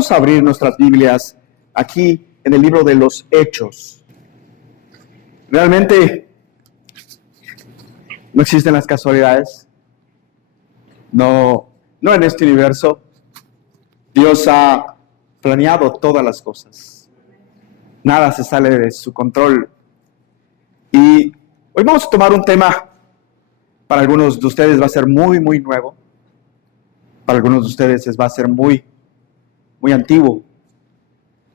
Vamos a abrir nuestras Biblias aquí en el libro de los Hechos. Realmente no existen las casualidades. No en este universo. Dios ha planeado todas las cosas. Nada se sale de su control. Y hoy vamos a tomar un tema, para algunos de ustedes va a ser muy, muy nuevo. Para algunos de ustedes va a ser muy, muy antiguo.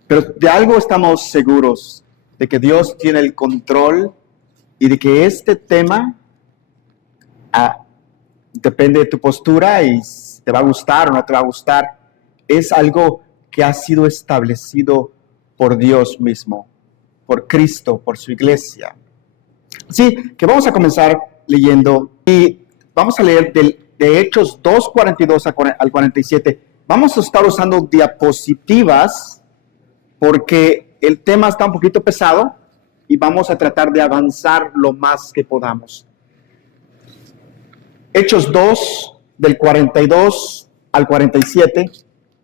Pero de algo estamos seguros, de que Dios tiene el control y de que este tema depende de tu postura y te va a gustar o no te va a gustar. Es algo que ha sido establecido por Dios mismo, por Cristo, por su iglesia. Así que vamos a comenzar leyendo y vamos a leer de Hechos 2:42 al 47. Vamos a estar usando diapositivas porque el tema está un poquito pesado y vamos a tratar de avanzar lo más que podamos. Hechos 2, del 42 al 47,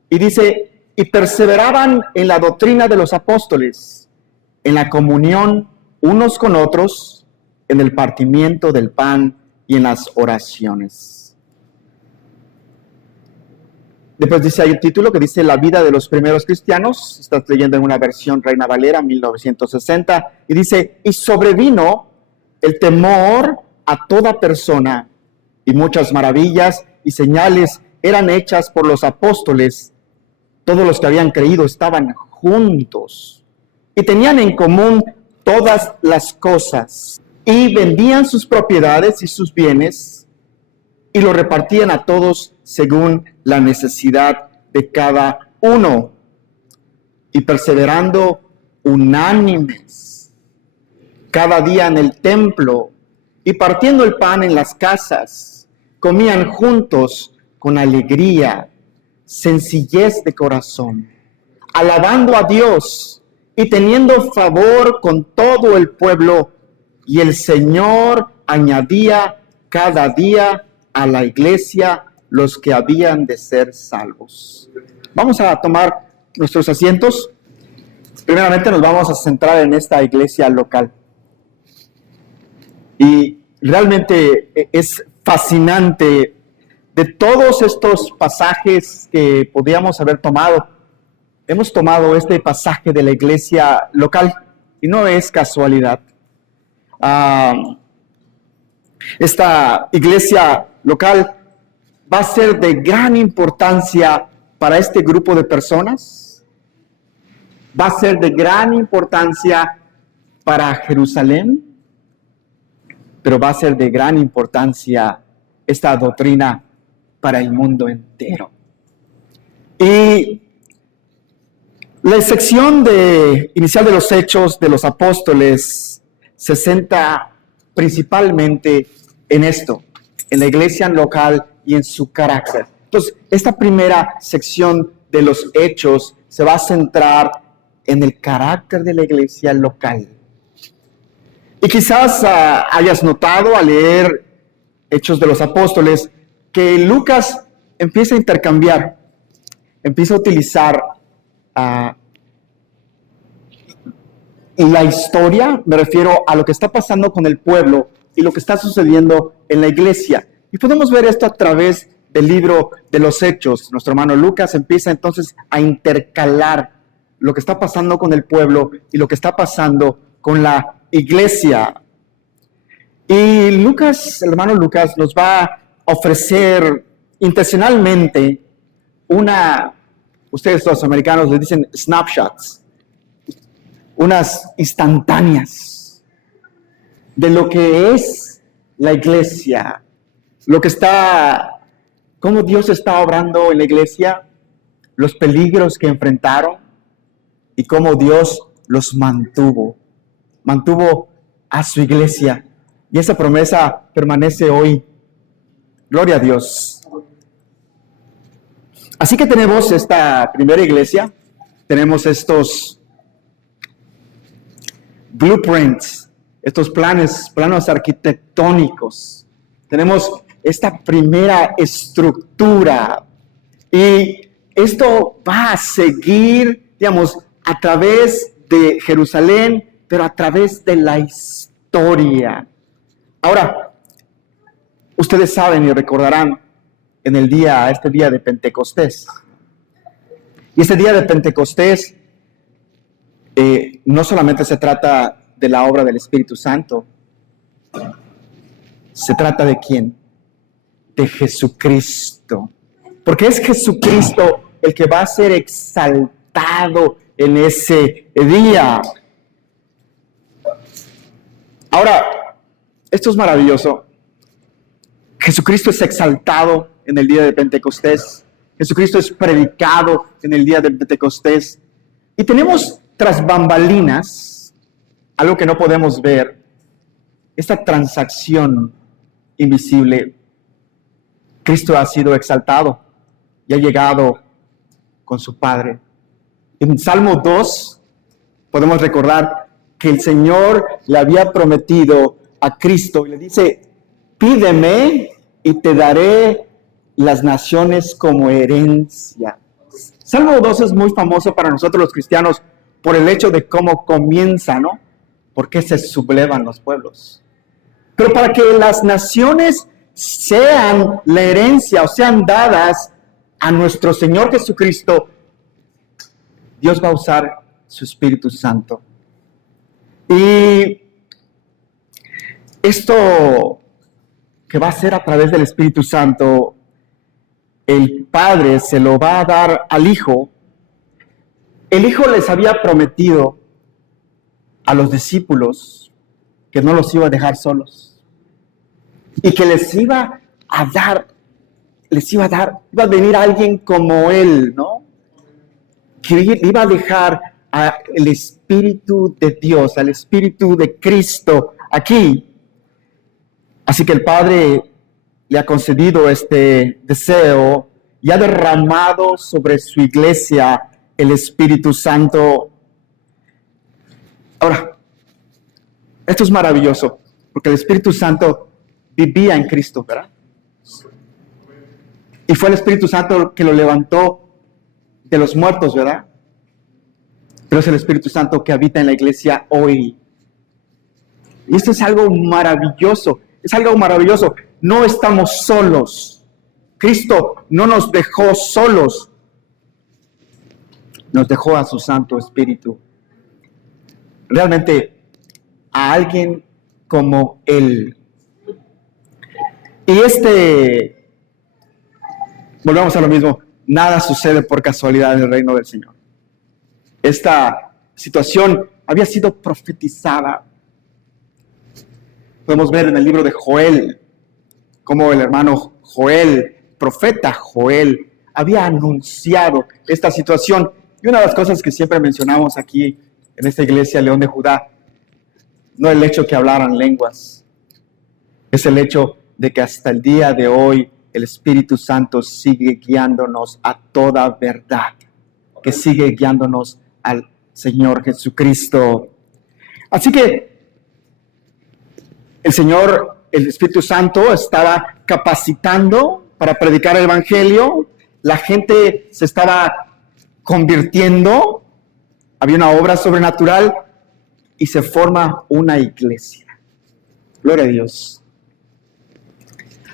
y dice: y perseveraban en la doctrina de los apóstoles, en la comunión unos con otros, en el partimiento del pan y en las oraciones. Después dice, hay un título que dice la vida de los primeros cristianos. Estás leyendo en una versión Reina Valera 1960, y dice: y sobrevino el temor a toda persona, y muchas maravillas y señales eran hechas por los apóstoles. Todos los que habían creído estaban juntos y tenían en común todas las cosas, y vendían sus propiedades y sus bienes y lo repartían a todos según la necesidad de cada uno. Y perseverando unánimes cada día en el templo y partiendo el pan en las casas, comían juntos con alegría, sencillez de corazón, alabando a Dios y teniendo favor con todo el pueblo. Y el Señor añadía cada día a la iglesia los que habían de ser salvos. Vamos a tomar nuestros asientos. Primeramente nos vamos a centrar en esta iglesia local. Y realmente es fascinante de todos estos pasajes que podíamos haber tomado. Hemos tomado este pasaje de la iglesia local y no es casualidad. Esta iglesia local va a ser de gran importancia para este grupo de personas. Va a ser de gran importancia para Jerusalén, pero va a ser de gran importancia esta doctrina para el mundo entero. Y la sección inicial de los Hechos de los Apóstoles se centra principalmente en esto, en la iglesia local y en su carácter. Entonces, esta primera sección de los Hechos se va a centrar en el carácter de la iglesia local. Y quizás hayas notado al leer Hechos de los Apóstoles que Lucas empieza a intercambiar, empieza a utilizar la historia, me refiero a lo que está pasando con el pueblo y lo que está sucediendo en la iglesia. Y podemos ver esto a través del libro de los Hechos. Nuestro hermano Lucas empieza entonces a intercalar lo que está pasando con el pueblo y lo que está pasando con la iglesia. Y Lucas, el hermano Lucas, nos va a ofrecer intencionalmente ustedes los americanos le dicen snapshots, unas instantáneas de lo que es la iglesia, cómo Dios está obrando en la iglesia, los peligros que enfrentaron y cómo Dios los mantuvo a su iglesia. Y esa promesa permanece hoy. Gloria a Dios. Así que tenemos esta primera iglesia, tenemos estos blueprints, estos planos arquitectónicos. Tenemos esta primera estructura y esto va a seguir, digamos, a través de Jerusalén, pero a través de la historia. Ahora, ustedes saben y recordarán este día de Pentecostés. Y este día de Pentecostés no solamente se trata de la obra del Espíritu Santo, se trata de ¿quién? De Jesucristo. Porque es Jesucristo el que va a ser exaltado en ese día. Ahora, esto es maravilloso. Jesucristo es exaltado en el día de Pentecostés. Jesucristo es predicado en el día de Pentecostés. Y tenemos tras bambalinas, algo que no podemos ver, esta transacción invisible. Cristo ha sido exaltado y ha llegado con su Padre. En Salmo 2 podemos recordar que el Señor le había prometido a Cristo y le dice: pídeme y te daré las naciones como herencia. Salmo 2 es muy famoso para nosotros los cristianos por el hecho de cómo comienza, ¿no? Porque se sublevan los pueblos. Pero para que las naciones sean la herencia o sean dadas a nuestro Señor Jesucristo, Dios va a usar su Espíritu Santo. Y esto que va a ser a través del Espíritu Santo, el Padre se lo va a dar al Hijo. El Hijo les había prometido a los discípulos que no los iba a dejar solos y que les iba a iba a venir alguien como Él, ¿no? Que iba a dejar al Espíritu de Dios, al Espíritu de Cristo aquí. Así que el Padre le ha concedido este deseo y ha derramado sobre su iglesia el Espíritu Santo. Ahora, esto es maravilloso, porque el Espíritu Santo vivía en Cristo, ¿verdad? Y fue el Espíritu Santo que lo levantó de los muertos, ¿verdad? Pero es el Espíritu Santo que habita en la iglesia hoy. Y esto es algo maravilloso, es algo maravilloso. No estamos solos. Cristo no nos dejó solos. Nos dejó a su Santo Espíritu. Realmente a alguien como Él. Y volvemos a lo mismo, nada sucede por casualidad en el reino del Señor. Esta situación había sido profetizada. Podemos ver en el libro de Joel, cómo el hermano Joel, profeta Joel, había anunciado esta situación. Y una de las cosas que siempre mencionamos aquí en esta iglesia León de Judá, no el hecho que hablaran lenguas, es el hecho de que hasta el día de hoy el Espíritu Santo sigue guiándonos a toda verdad, que sigue guiándonos al Señor Jesucristo. Así que el Espíritu Santo estaba capacitando para predicar el Evangelio, la gente se estaba convirtiendo, había una obra sobrenatural y se forma una iglesia. Gloria a Dios.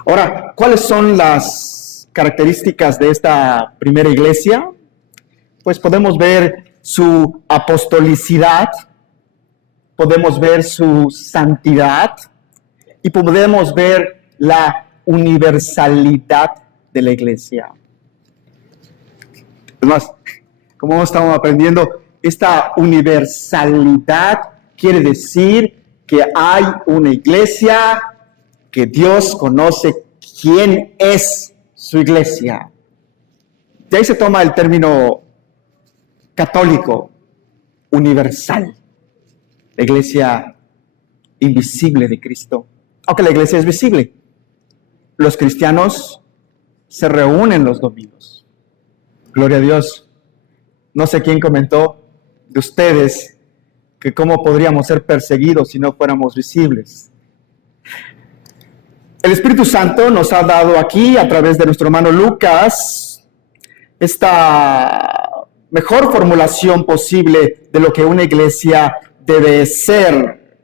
Ahora, ¿cuáles son las características de esta primera iglesia? Pues podemos ver su apostolicidad, podemos ver su santidad y podemos ver la universalidad de la iglesia. Es más, como estamos aprendiendo, esta universalidad quiere decir que hay una iglesia que Dios conoce quién es su iglesia. De ahí se toma el término católico, universal, la iglesia invisible de Cristo. Aunque la iglesia es visible, los cristianos se reúnen los domingos. Gloria a Dios. No sé quién comentó de ustedes que cómo podríamos ser perseguidos si no fuéramos visibles. El Espíritu Santo nos ha dado aquí, a través de nuestro hermano Lucas, esta mejor formulación posible de lo que una iglesia debe ser.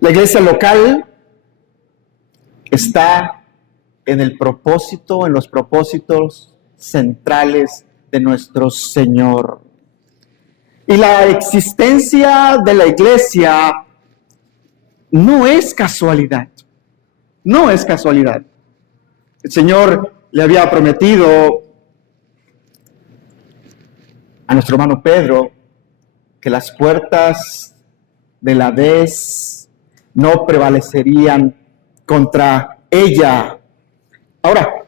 La iglesia local está en el propósito, en los propósitos centrales de nuestro Señor. Y la existencia de la iglesia no es casualidad. No es casualidad. El Señor le había prometido a nuestro hermano Pedro que las puertas del Hades no prevalecerían contra ella. Ahora,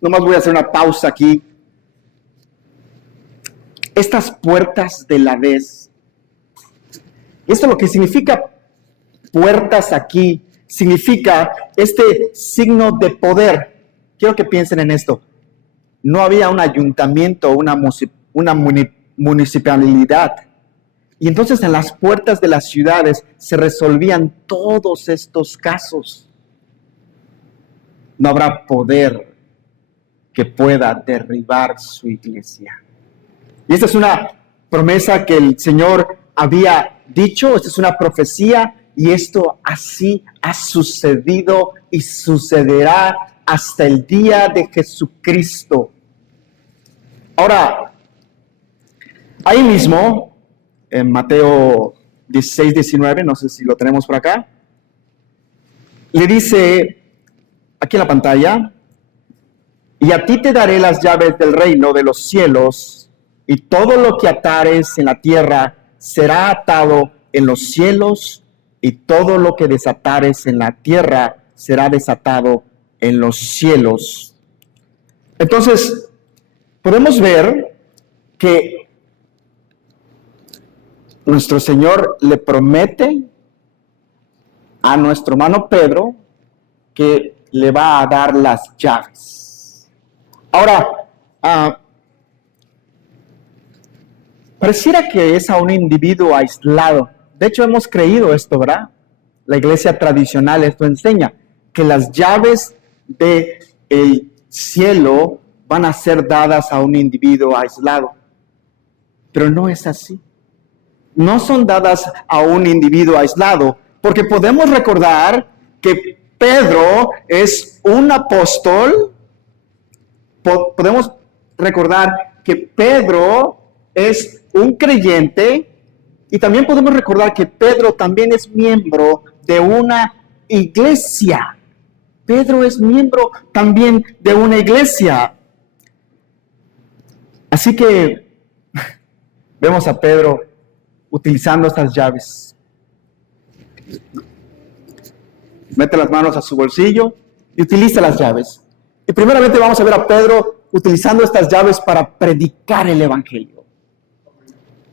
nomás voy a hacer una pausa aquí. Estas puertas del Hades, esto lo que significa puertas aquí, significa este signo de poder. Quiero que piensen en esto. No había un ayuntamiento, una municipalidad. Y entonces en las puertas de las ciudades se resolvían todos estos casos. No habrá poder que pueda derribar su iglesia. Y esta es una promesa que el Señor había dicho, esta es una profecía, y esto así ha sucedido y sucederá hasta el día de Jesucristo. Ahora, ahí mismo, en Mateo 16, 19, no sé si lo tenemos por acá, le dice, aquí en la pantalla, y a ti te daré las llaves del reino de los cielos, y todo lo que atares en la tierra será atado en los cielos, y todo lo que desatares en la tierra será desatado en los cielos. Entonces, podemos ver que nuestro Señor le promete a nuestro hermano Pedro que le va a dar las llaves. Ahora, pareciera que es a un individuo aislado. De hecho, hemos creído esto, ¿verdad? La iglesia tradicional esto enseña, que las llaves del cielo van a ser dadas a un individuo aislado. Pero no es así. No son dadas a un individuo aislado, porque podemos recordar que Pedro es un apóstol. Podemos recordar que Pedro es un creyente. Y también podemos recordar que Pedro también es miembro de una iglesia. Pedro es miembro también de una iglesia. Así que vemos a Pedro utilizando estas llaves. Mete las manos a su bolsillo y utiliza las llaves. Y primeramente vamos a ver a Pedro utilizando estas llaves para predicar el evangelio.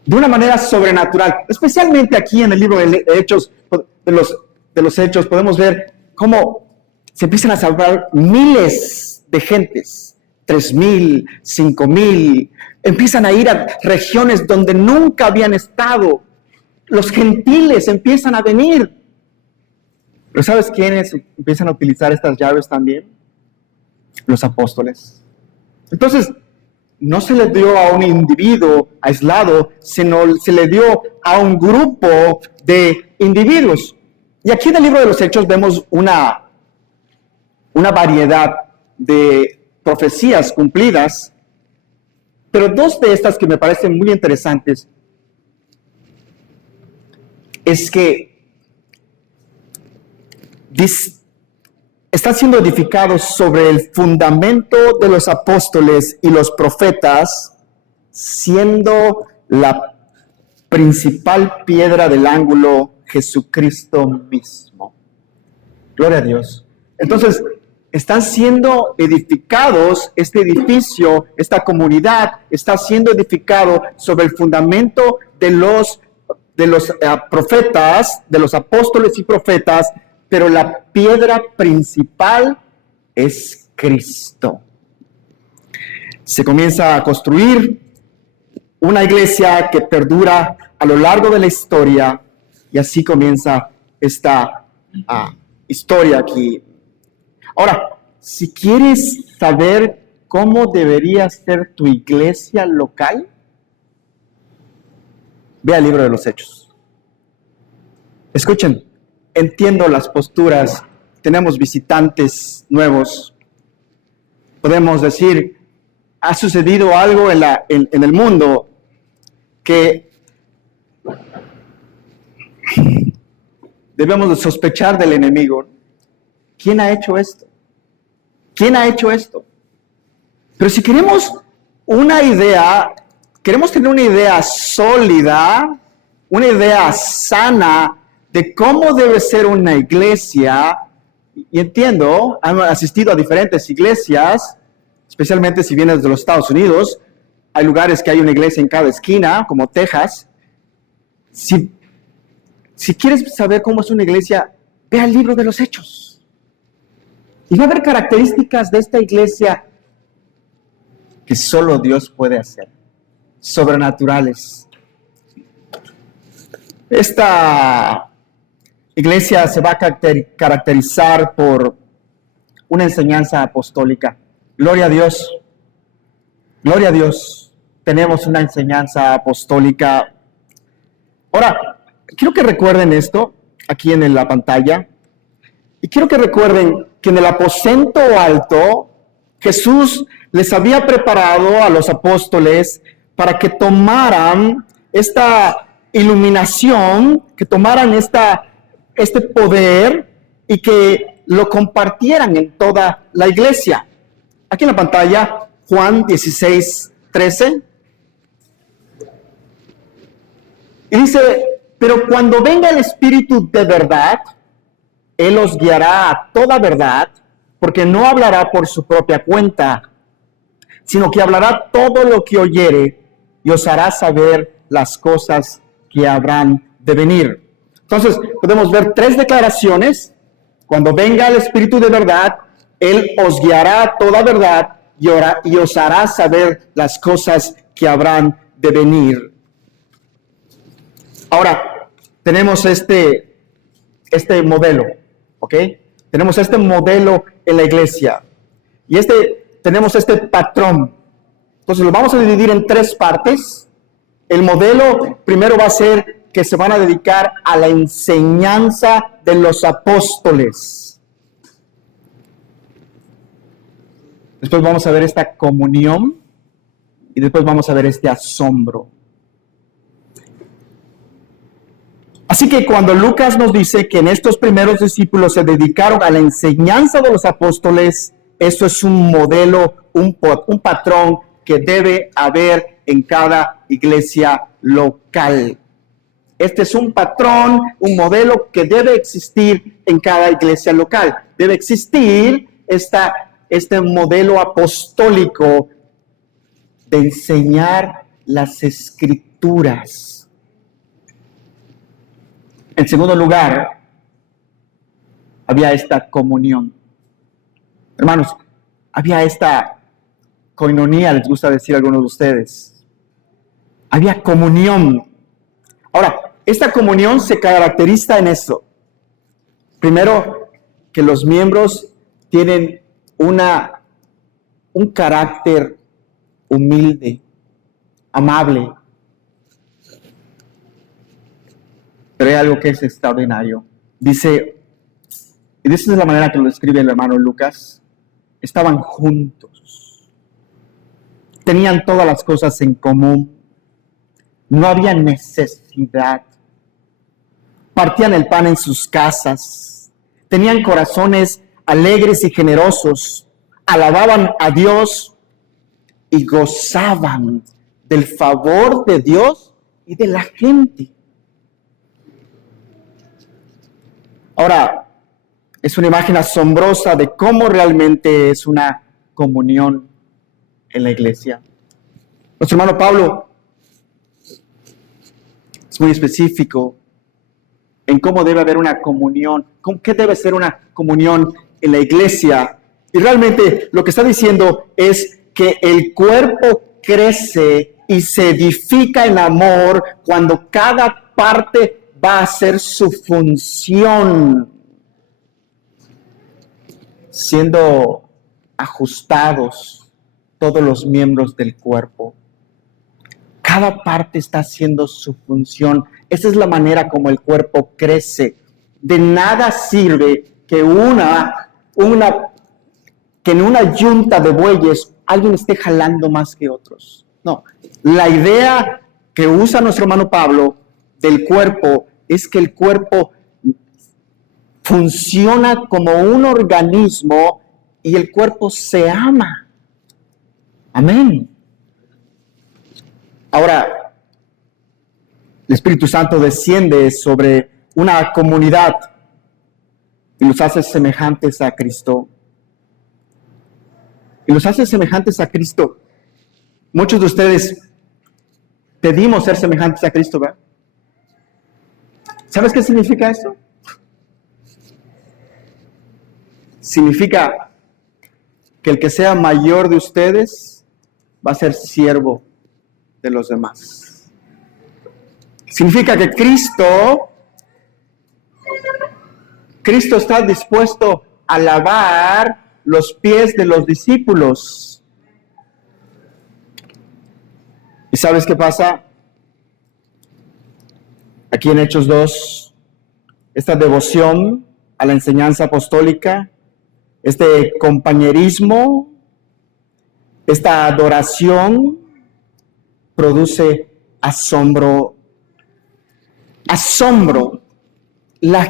De una manera sobrenatural, especialmente aquí en el libro de Hechos, de los Hechos, podemos ver cómo se empiezan a salvar miles de gentes, 3,000, 5,000, empiezan a ir a regiones donde nunca habían estado, los gentiles empiezan a venir. Pero ¿sabes quiénes empiezan a utilizar estas llaves también? Los apóstoles. Entonces, no se le dio a un individuo aislado, sino se le dio a un grupo de individuos. Y aquí en el libro de los Hechos vemos una variedad de profecías cumplidas, pero dos de estas que me parecen muy interesantes es que está siendo edificado sobre el fundamento de los apóstoles y los profetas, siendo la principal piedra del ángulo Jesucristo mismo. Gloria a Dios. Entonces, están siendo edificados, este edificio, esta comunidad, está siendo edificado sobre el fundamento de los profetas, de los apóstoles y profetas, pero la piedra principal es Cristo. Se comienza a construir una iglesia que perdura a lo largo de la historia, y así comienza esta historia aquí. Ahora, si quieres saber cómo debería ser tu iglesia local? Ve al libro de los Hechos. Escuchen, entiendo las posturas, tenemos visitantes nuevos. Podemos decir, ha sucedido algo en el mundo que debemos de sospechar del enemigo. ¿Quién ha hecho esto? ¿Quién ha hecho esto? Pero si queremos queremos tener una idea sólida, una idea sana de cómo debe ser una iglesia, y entiendo, han asistido a diferentes iglesias, especialmente si vienes de los Estados Unidos, hay lugares que hay una iglesia en cada esquina, como Texas. Si quieres saber cómo es una iglesia, ve al libro de los Hechos. Y va a haber características de esta iglesia que solo Dios puede hacer, sobrenaturales. Esta iglesia se va a caracterizar por una enseñanza apostólica. Gloria a Dios. Gloria a Dios. Tenemos una enseñanza apostólica. Ahora, quiero que recuerden esto aquí en la pantalla. Y quiero que recuerden que en el aposento alto, Jesús les había preparado a los apóstoles para que tomaran esta iluminación, que tomaran este poder y que lo compartieran en toda la iglesia. Aquí en la pantalla, Juan 16:13. Y dice, pero cuando venga el Espíritu de verdad, Él os guiará a toda verdad, porque no hablará por su propia cuenta, sino que hablará todo lo que oyere y os hará saber las cosas que habrán de venir. Entonces, podemos ver 3 declaraciones. Cuando venga el Espíritu de verdad, Él os guiará a toda verdad y os hará saber las cosas que habrán de venir. Ahora, tenemos este modelo, ¿ok? Tenemos este modelo en la iglesia. Y tenemos este patrón. Entonces, lo vamos a dividir en 3 partes. El modelo primero va a ser que se van a dedicar a la enseñanza de los apóstoles. Después vamos a ver esta comunión y después vamos a ver este asombro. Así que cuando Lucas nos dice que en estos primeros discípulos se dedicaron a la enseñanza de los apóstoles, eso es un modelo, un patrón que debe haber en cada iglesia local. Este es un patrón, un modelo que debe existir en cada iglesia local. Debe existir este modelo apostólico de enseñar las Escrituras. En segundo lugar, había esta comunión. Hermanos, había esta coinonía, les gusta decir a algunos de ustedes. Había comunión. Ahora, esta comunión se caracteriza en esto. Primero, que los miembros tienen un carácter humilde, amable. Pero hay algo que es extraordinario. Dice, y esa es la manera que lo describe el hermano Lucas, estaban juntos. Tenían todas las cosas en común. No había necesidad. Partían el pan en sus casas. Tenían corazones alegres y generosos. Alababan a Dios y gozaban del favor de Dios y de la gente. Ahora, es una imagen asombrosa de cómo realmente es una comunión en la iglesia. Nuestro hermano Pablo es muy específico en cómo debe haber una comunión, qué debe ser una comunión en la iglesia. Y realmente lo que está diciendo es que el cuerpo crece y se edifica en amor cuando cada parte va a hacer su función, siendo ajustados todos los miembros del cuerpo. Cada parte está haciendo su función. Esa es la manera como el cuerpo crece. De nada sirve que en una yunta de bueyes alguien esté jalando más que otros. No, la idea que usa nuestro hermano Pablo del cuerpo es que el cuerpo funciona como un organismo y el cuerpo se ama. Amén. Ahora, el Espíritu Santo desciende sobre una comunidad y los hace semejantes a Cristo. Y los hace semejantes a Cristo. Muchos de ustedes pedimos ser semejantes a Cristo, ¿verdad? ¿Sabes qué significa eso? Significa que el que sea mayor de ustedes va a ser siervo de los demás. Significa que Cristo está dispuesto a lavar los pies de los discípulos. ¿Y sabes qué pasa? Aquí en Hechos 2, esta devoción a la enseñanza apostólica, este compañerismo, esta adoración produce asombro. Asombro. La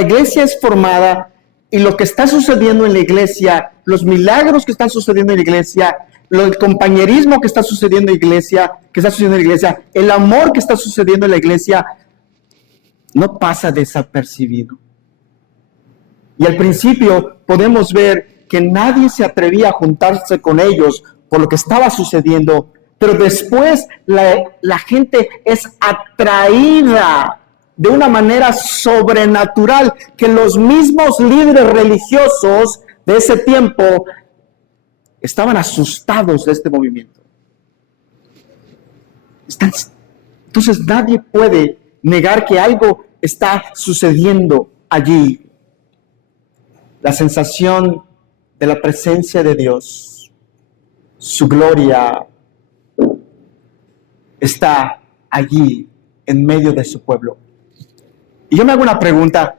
iglesia es formada y lo que está sucediendo en la iglesia, los milagros que están sucediendo en la iglesia, el compañerismo que está sucediendo en la iglesia, el amor que está sucediendo en la iglesia, no pasa desapercibido. Y al principio podemos ver que nadie se atrevía a juntarse con ellos por lo que estaba sucediendo, pero después la gente es atraída de una manera sobrenatural, que los mismos líderes religiosos de ese tiempo estaban asustados de este movimiento. Entonces nadie puede negar que algo está sucediendo allí. La sensación de la presencia de Dios, su gloria, está allí en medio de su pueblo. Y yo me hago una pregunta.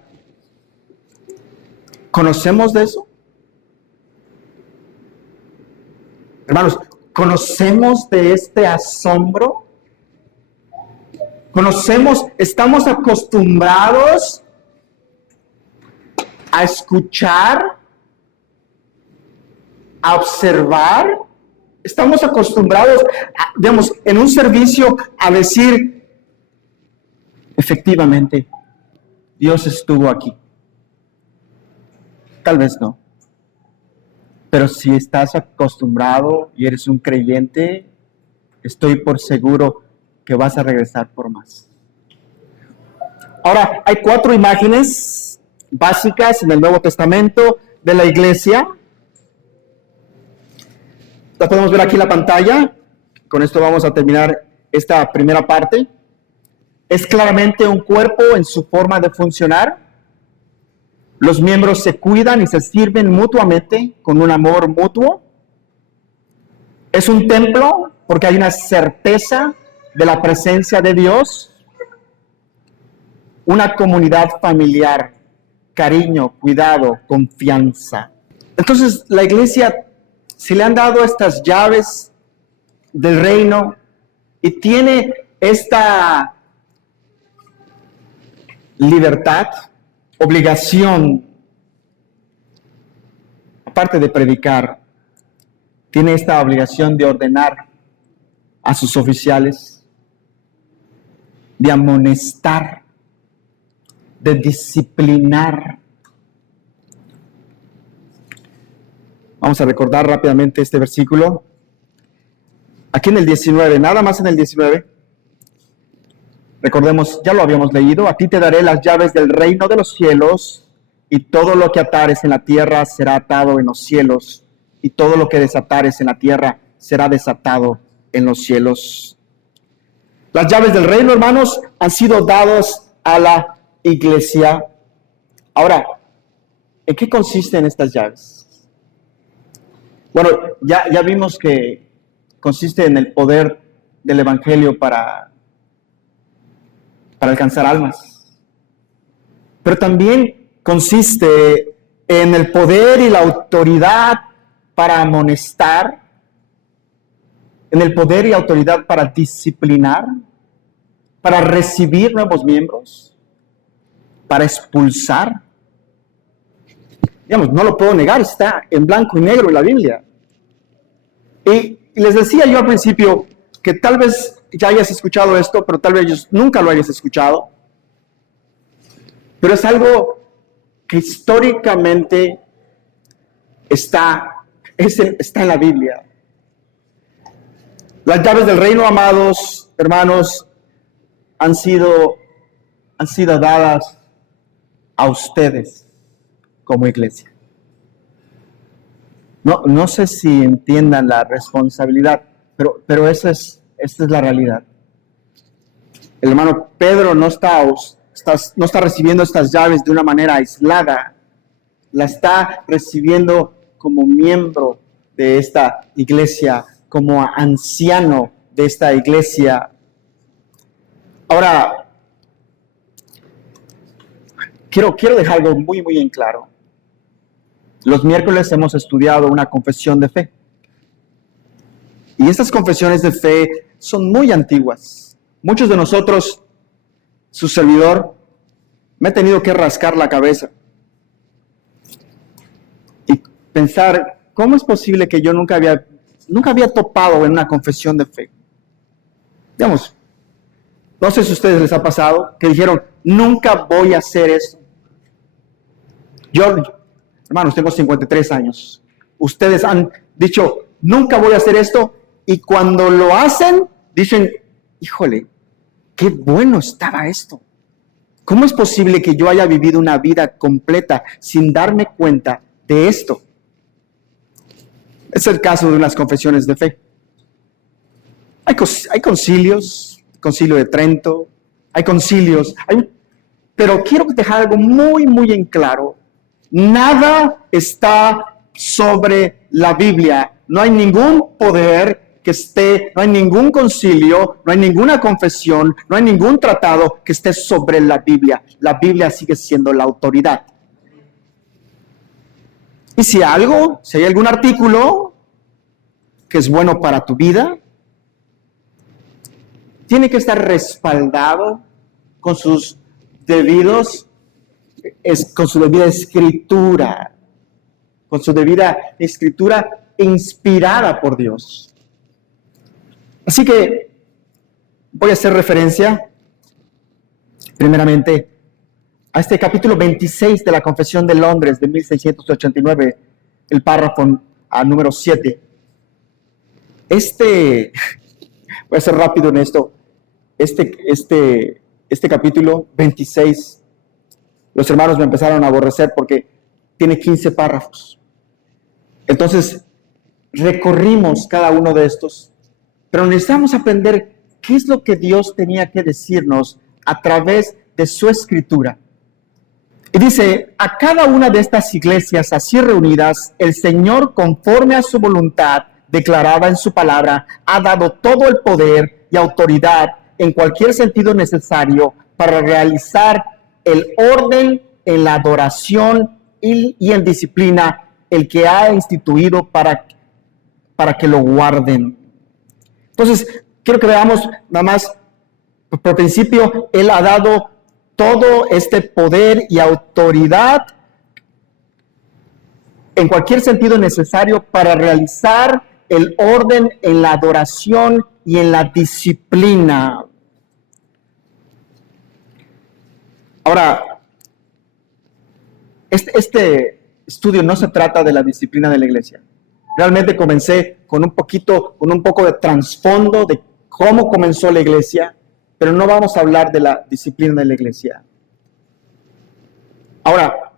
¿Conocemos de eso? Hermanos, ¿conocemos de este asombro? ¿Estamos acostumbrados a escuchar, a observar? Estamos acostumbrados, en un servicio a decir, efectivamente, Dios estuvo aquí. Tal vez no. Pero si estás acostumbrado y eres un creyente, estoy por seguro que vas a regresar por más. Ahora, hay 4 imágenes básicas en el Nuevo Testamento de la iglesia. La podemos ver aquí en la pantalla. Con esto vamos a terminar esta primera parte. Es claramente un cuerpo en su forma de funcionar. Los miembros se cuidan y se sirven mutuamente con un amor mutuo. Es un templo porque hay una certeza de la presencia de Dios. Una comunidad familiar, cariño, cuidado, confianza. Entonces, la iglesia se le han dado estas llaves del reino y tiene esta libertad, obligación, aparte de predicar, tiene esta obligación de ordenar a sus oficiales, de amonestar, de disciplinar. Vamos a recordar rápidamente este versículo. Aquí en el 19, nada más en el 19. Recordemos, ya lo habíamos leído. A ti te daré las llaves del reino de los cielos, y todo lo que atares en la tierra será atado en los cielos, y todo lo que desatares en la tierra será desatado en los cielos. Las llaves del reino, hermanos, han sido dadas a la iglesia. Ahora, ¿en qué consisten estas llaves? Bueno, ya vimos que consiste en el poder del Evangelio para alcanzar almas. Pero también consiste en el poder y la autoridad para amonestar, en el poder y autoridad para disciplinar, para recibir nuevos miembros, para expulsar. Digamos, no lo puedo negar, está en blanco y negro en la Biblia. Y les decía yo al principio que tal vez ya hayas escuchado esto, pero tal vez nunca lo hayas escuchado. Pero es algo que históricamente está en la Biblia. Las llaves del reino, amados hermanos, han sido dadas a ustedes como iglesia. No sé si entiendan la responsabilidad, pero esa es la realidad. El hermano Pedro no está recibiendo estas llaves de una manera aislada, la está recibiendo como miembro de esta iglesia, como anciano de esta iglesia. Ahora, quiero dejar algo muy, muy en claro. Los miércoles hemos estudiado una confesión de fe. Y estas confesiones de fe son muy antiguas. Muchos de nosotros, su servidor, me he tenido que rascar la cabeza y pensar, ¿cómo es posible que yo nunca había topado en una confesión de fe? Digamos, no sé si a ustedes les ha pasado, que dijeron, nunca voy a hacer eso. Yo, hermanos, tengo 53 años. Ustedes han dicho, nunca voy a hacer esto, y cuando lo hacen, dicen, híjole, qué bueno estaba esto. ¿Cómo es posible que yo haya vivido una vida completa sin darme cuenta de esto? Es el caso de unas confesiones de fe. Hay concilios, concilio de Trento, hay concilios, pero quiero dejar algo muy, muy en claro. Nada está sobre la Biblia. No hay ningún poder no hay ningún concilio, no hay ninguna confesión, no hay ningún tratado que esté sobre la Biblia. La Biblia sigue siendo la autoridad. Y si hay algún artículo que es bueno para tu vida, tiene que estar respaldado con su debida escritura, con su debida escritura inspirada por Dios. Así que voy a hacer referencia, primeramente, a este capítulo 26 de la Confesión de Londres de 1689, el párrafo número 7. Voy a ser rápido en esto, este capítulo 26, los hermanos me empezaron a aborrecer porque tiene 15 párrafos. Entonces, recorrimos cada uno de estos, pero necesitamos aprender qué es lo que Dios tenía que decirnos a través de su escritura. Y dice, a cada una de estas iglesias así reunidas, el Señor, conforme a su voluntad declarada en su palabra, ha dado todo el poder y autoridad en cualquier sentido necesario para realizar el orden en la adoración y en disciplina, el que ha instituido para que lo guarden. Entonces, quiero que veamos nada más, por principio, Él ha dado todo este poder y autoridad en cualquier sentido necesario para realizar el orden en la adoración y en la disciplina. Ahora, este estudio no se trata de la disciplina de la iglesia. Realmente comencé con un poco de trasfondo de cómo comenzó la iglesia, pero no vamos a hablar de la disciplina de la iglesia. Ahora,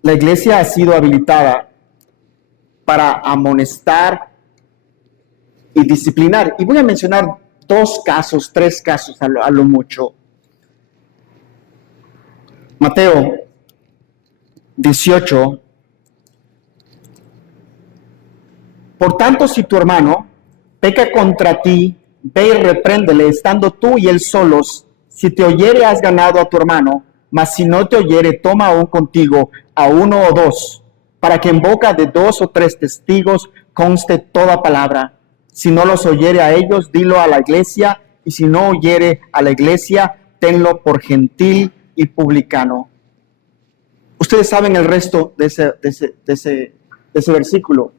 la iglesia ha sido habilitada para amonestar y disciplinar. Y voy a mencionar 3 casos a lo mucho. Mateo 18, Por tanto, si tu hermano peca contra ti, ve y repréndele, estando tú y él solos. Si te oyere, has ganado a tu hermano, mas si no te oyere, toma aún contigo a uno o dos, para que en boca de 2 o 3 testigos conste toda palabra. Si no los oyere a ellos, dilo a la iglesia, y si no oyere a la iglesia, tenlo por gentil y publicano. Ustedes saben el resto de ese versículo.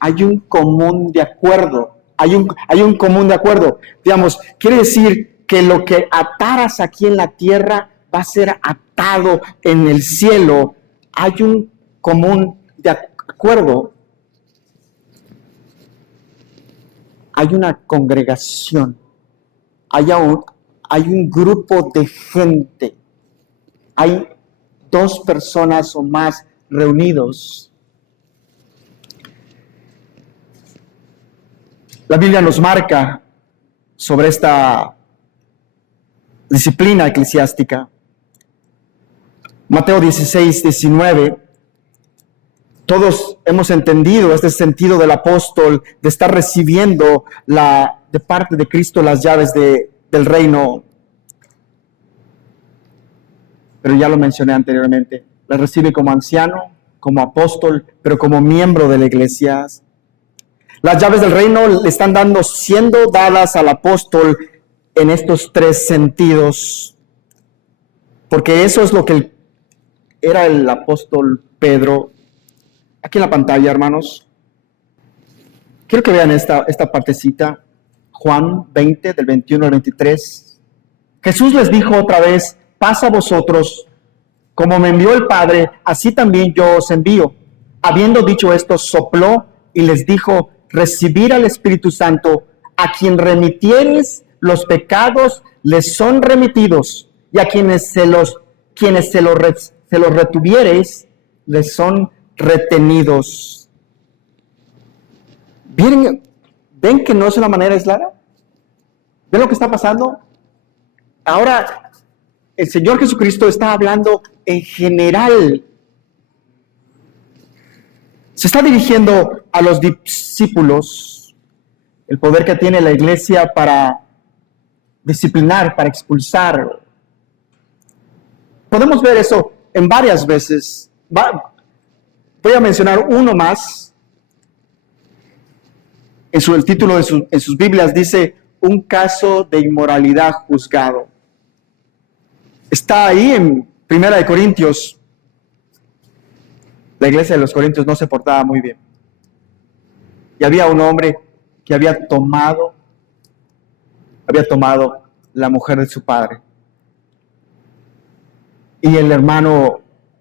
Hay un común de acuerdo. Hay un común de acuerdo. Digamos, quiere decir que lo que ataras aquí en la tierra va a ser atado en el cielo. Hay un común de acuerdo. Hay una congregación. Hay un grupo de gente. Hay 2 personas o más reunidos. La Biblia nos marca sobre esta disciplina eclesiástica. Mateo 16, 19. Todos hemos entendido este sentido del apóstol de estar recibiendo de parte de Cristo las llaves del reino. Pero ya lo mencioné anteriormente. Las recibe como anciano, como apóstol, pero como miembro de la iglesia. Las llaves del reino le están siendo dadas al apóstol en estos 3 sentidos. Porque eso es lo que era el apóstol Pedro. Aquí en la pantalla, hermanos. Quiero que vean esta partecita. Juan 20, del 21 al 23. Jesús les dijo otra vez: paz a vosotros, como me envió el Padre, así también yo os envío. Habiendo dicho esto, sopló y les dijo: recibir al Espíritu Santo, a quien remitieres los pecados les son remitidos, y a quienes se los retuviereis les son retenidos. ¿Ven que no es una manera aislada? ¿Ven lo que está pasando? Ahora el Señor Jesucristo está hablando en general. Se está dirigiendo a los discípulos, el poder que tiene la iglesia para disciplinar, para expulsar. Podemos ver eso en varias veces. Voy a mencionar uno más. El título en sus Biblias dice: un caso de inmoralidad juzgado. Está ahí en 1 Corintios. La iglesia de los Corintios no se portaba muy bien. Y había un hombre que había tomado la mujer de su padre. Y el hermano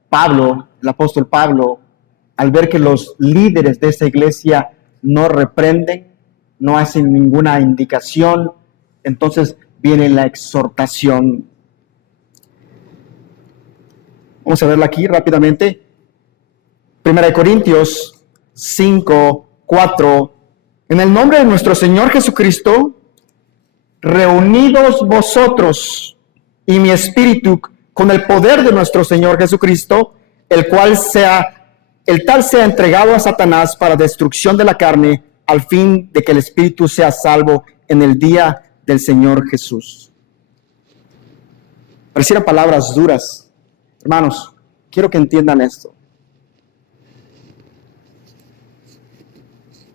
Pablo, el apóstol Pablo, al ver que los líderes de esa iglesia no reprenden, no hacen ninguna indicación, entonces viene la exhortación. Vamos a verla aquí rápidamente. 1 Corintios 5, 4. En el nombre de nuestro Señor Jesucristo, reunidos vosotros y mi espíritu con el poder de nuestro Señor Jesucristo, el tal sea entregado a Satanás para destrucción de la carne, al fin de que el espíritu sea salvo en el día del Señor Jesús. Parecieran palabras duras. Hermanos, quiero que entiendan esto.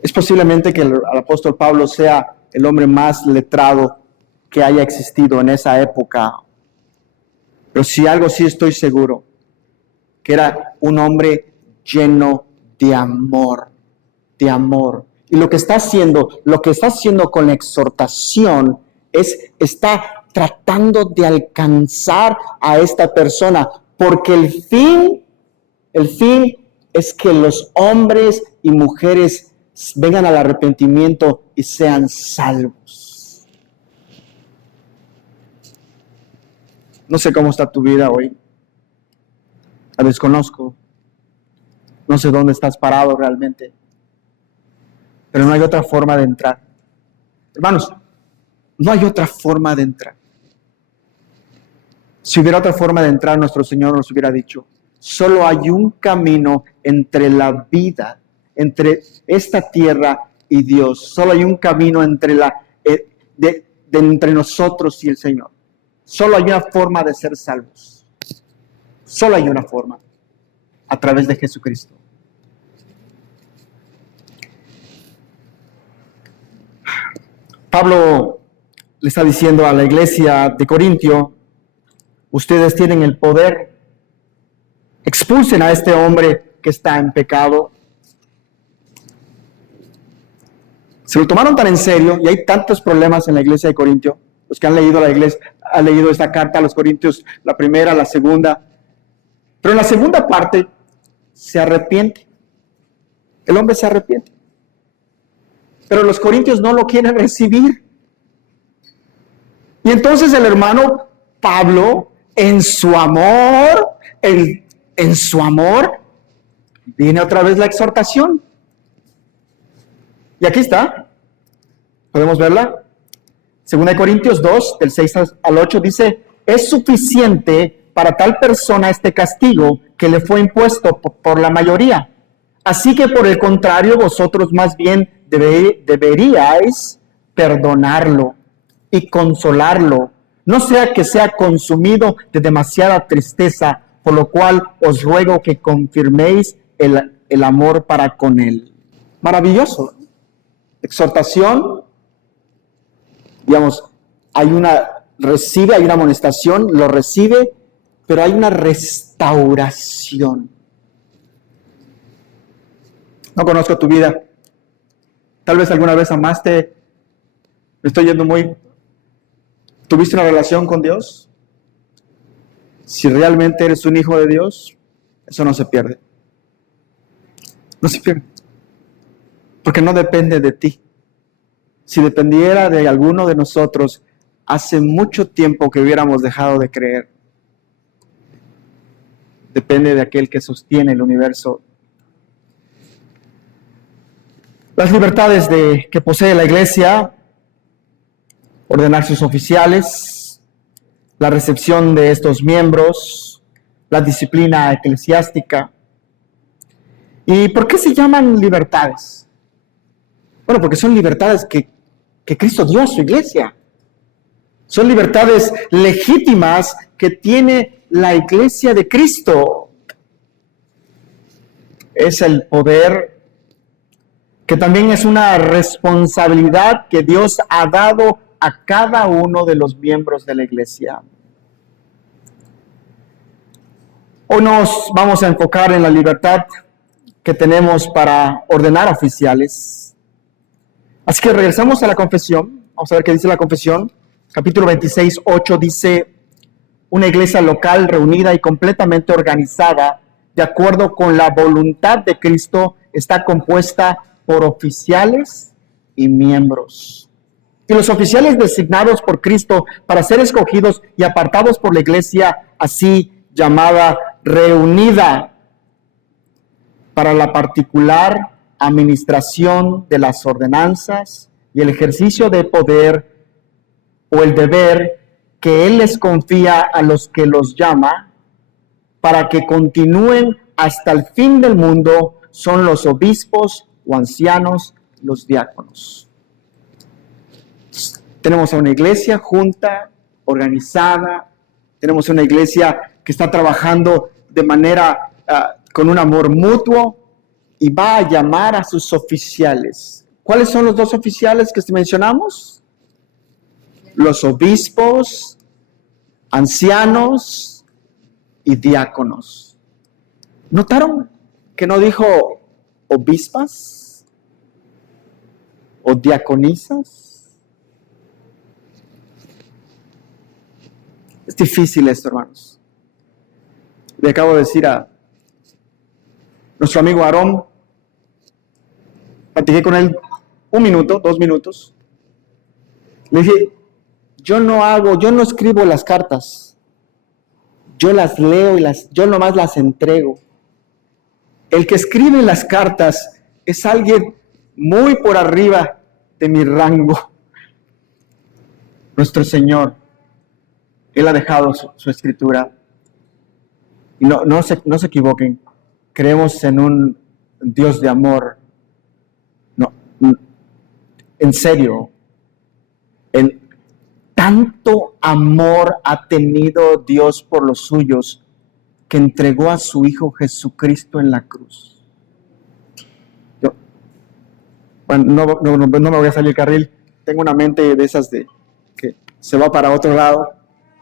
Es posiblemente que el apóstol Pablo sea el hombre más letrado que haya existido en esa época. Pero si algo sí estoy seguro, que era un hombre lleno de amor, de amor. Y lo que está haciendo con la exhortación está tratando de alcanzar a esta persona, porque el fin es que los hombres y mujeres vengan al arrepentimiento y sean salvos. No sé cómo está tu vida hoy. La desconozco. No sé dónde estás parado realmente. Pero no hay otra forma de entrar. Hermanos, no hay otra forma de entrar. Si hubiera otra forma de entrar, nuestro Señor nos hubiera dicho: solo hay un camino entre la vida entre esta tierra y Dios. Solo hay un camino entre, entre nosotros y el Señor. Solo hay una forma de ser salvos. Solo hay una forma, a través de Jesucristo. Pablo le está diciendo a la iglesia de Corintio: ustedes tienen el poder, expulsen a este hombre que está en pecado. Se lo tomaron tan en serio y hay tantos problemas en la iglesia de Corintio. Los que han leído han leído esta carta a los Corintios, la primera, la segunda. Pero en la segunda parte se arrepiente. El hombre se arrepiente. Pero los corintios no lo quieren recibir. Y entonces el hermano Pablo, en su amor, viene otra vez la exhortación. Y aquí está. ¿Podemos verla? 2 Corintios 2, del 6 al 8, dice: es suficiente para tal persona este castigo que le fue impuesto por la mayoría. Así que por el contrario, vosotros más bien deberíais perdonarlo y consolarlo, no sea que sea consumido de demasiada tristeza, por lo cual os ruego que confirméis el amor para con él. Maravilloso. Exhortación, digamos, hay una amonestación, lo recibe, pero hay una restauración. No conozco tu vida. Tal vez alguna vez amaste, me estoy yendo muy... ¿Tuviste una relación con Dios? Si realmente eres un hijo de Dios, eso no se pierde. No se pierde. Porque no depende de ti. Si dependiera de alguno de nosotros, hace mucho tiempo que hubiéramos dejado de creer. Depende de aquel que sostiene el universo. Las libertades que posee la iglesia: ordenar sus oficiales, la recepción de estos miembros, la disciplina eclesiástica. ¿Y por qué se llaman libertades? Bueno, porque son libertades que Cristo dio a su iglesia. Son libertades legítimas que tiene la iglesia de Cristo. Es el poder que también es una responsabilidad que Dios ha dado a cada uno de los miembros de la iglesia. Hoy nos vamos a enfocar en la libertad que tenemos para ordenar oficiales. Así que regresamos a la confesión. Vamos a ver qué dice la confesión. Capítulo 26, 8 dice: una iglesia local reunida y completamente organizada, de acuerdo con la voluntad de Cristo, está compuesta por oficiales y miembros. Y los oficiales designados por Cristo para ser escogidos y apartados por la iglesia, así llamada reunida, para la particular administración de las ordenanzas y el ejercicio de poder o el deber que Él les confía a los que los llama, para que continúen hasta el fin del mundo, son los obispos o ancianos, los diáconos. Tenemos a una iglesia junta, organizada. Tenemos una iglesia que está trabajando de manera con un amor mutuo y va a llamar a sus oficiales. ¿Cuáles son los dos oficiales que mencionamos? Los obispos, ancianos y diáconos. ¿Notaron que no dijo obispas o diaconisas? Es difícil esto, hermanos. Le acabo de decir a nuestro amigo Aarón, platiqué con él 1 minuto, 2 minutos. Le dije, yo no escribo las cartas. Yo las leo y yo nomás las entrego. El que escribe las cartas es alguien muy por arriba de mi rango. Nuestro Señor. Él ha dejado su escritura. Y no se equivoquen. Creemos en un Dios de amor En serio, en tanto amor ha tenido Dios por los suyos que entregó a su Hijo Jesucristo en la cruz. Bueno, no me voy a salir del carril. Tengo una mente de esas de que se va para otro lado.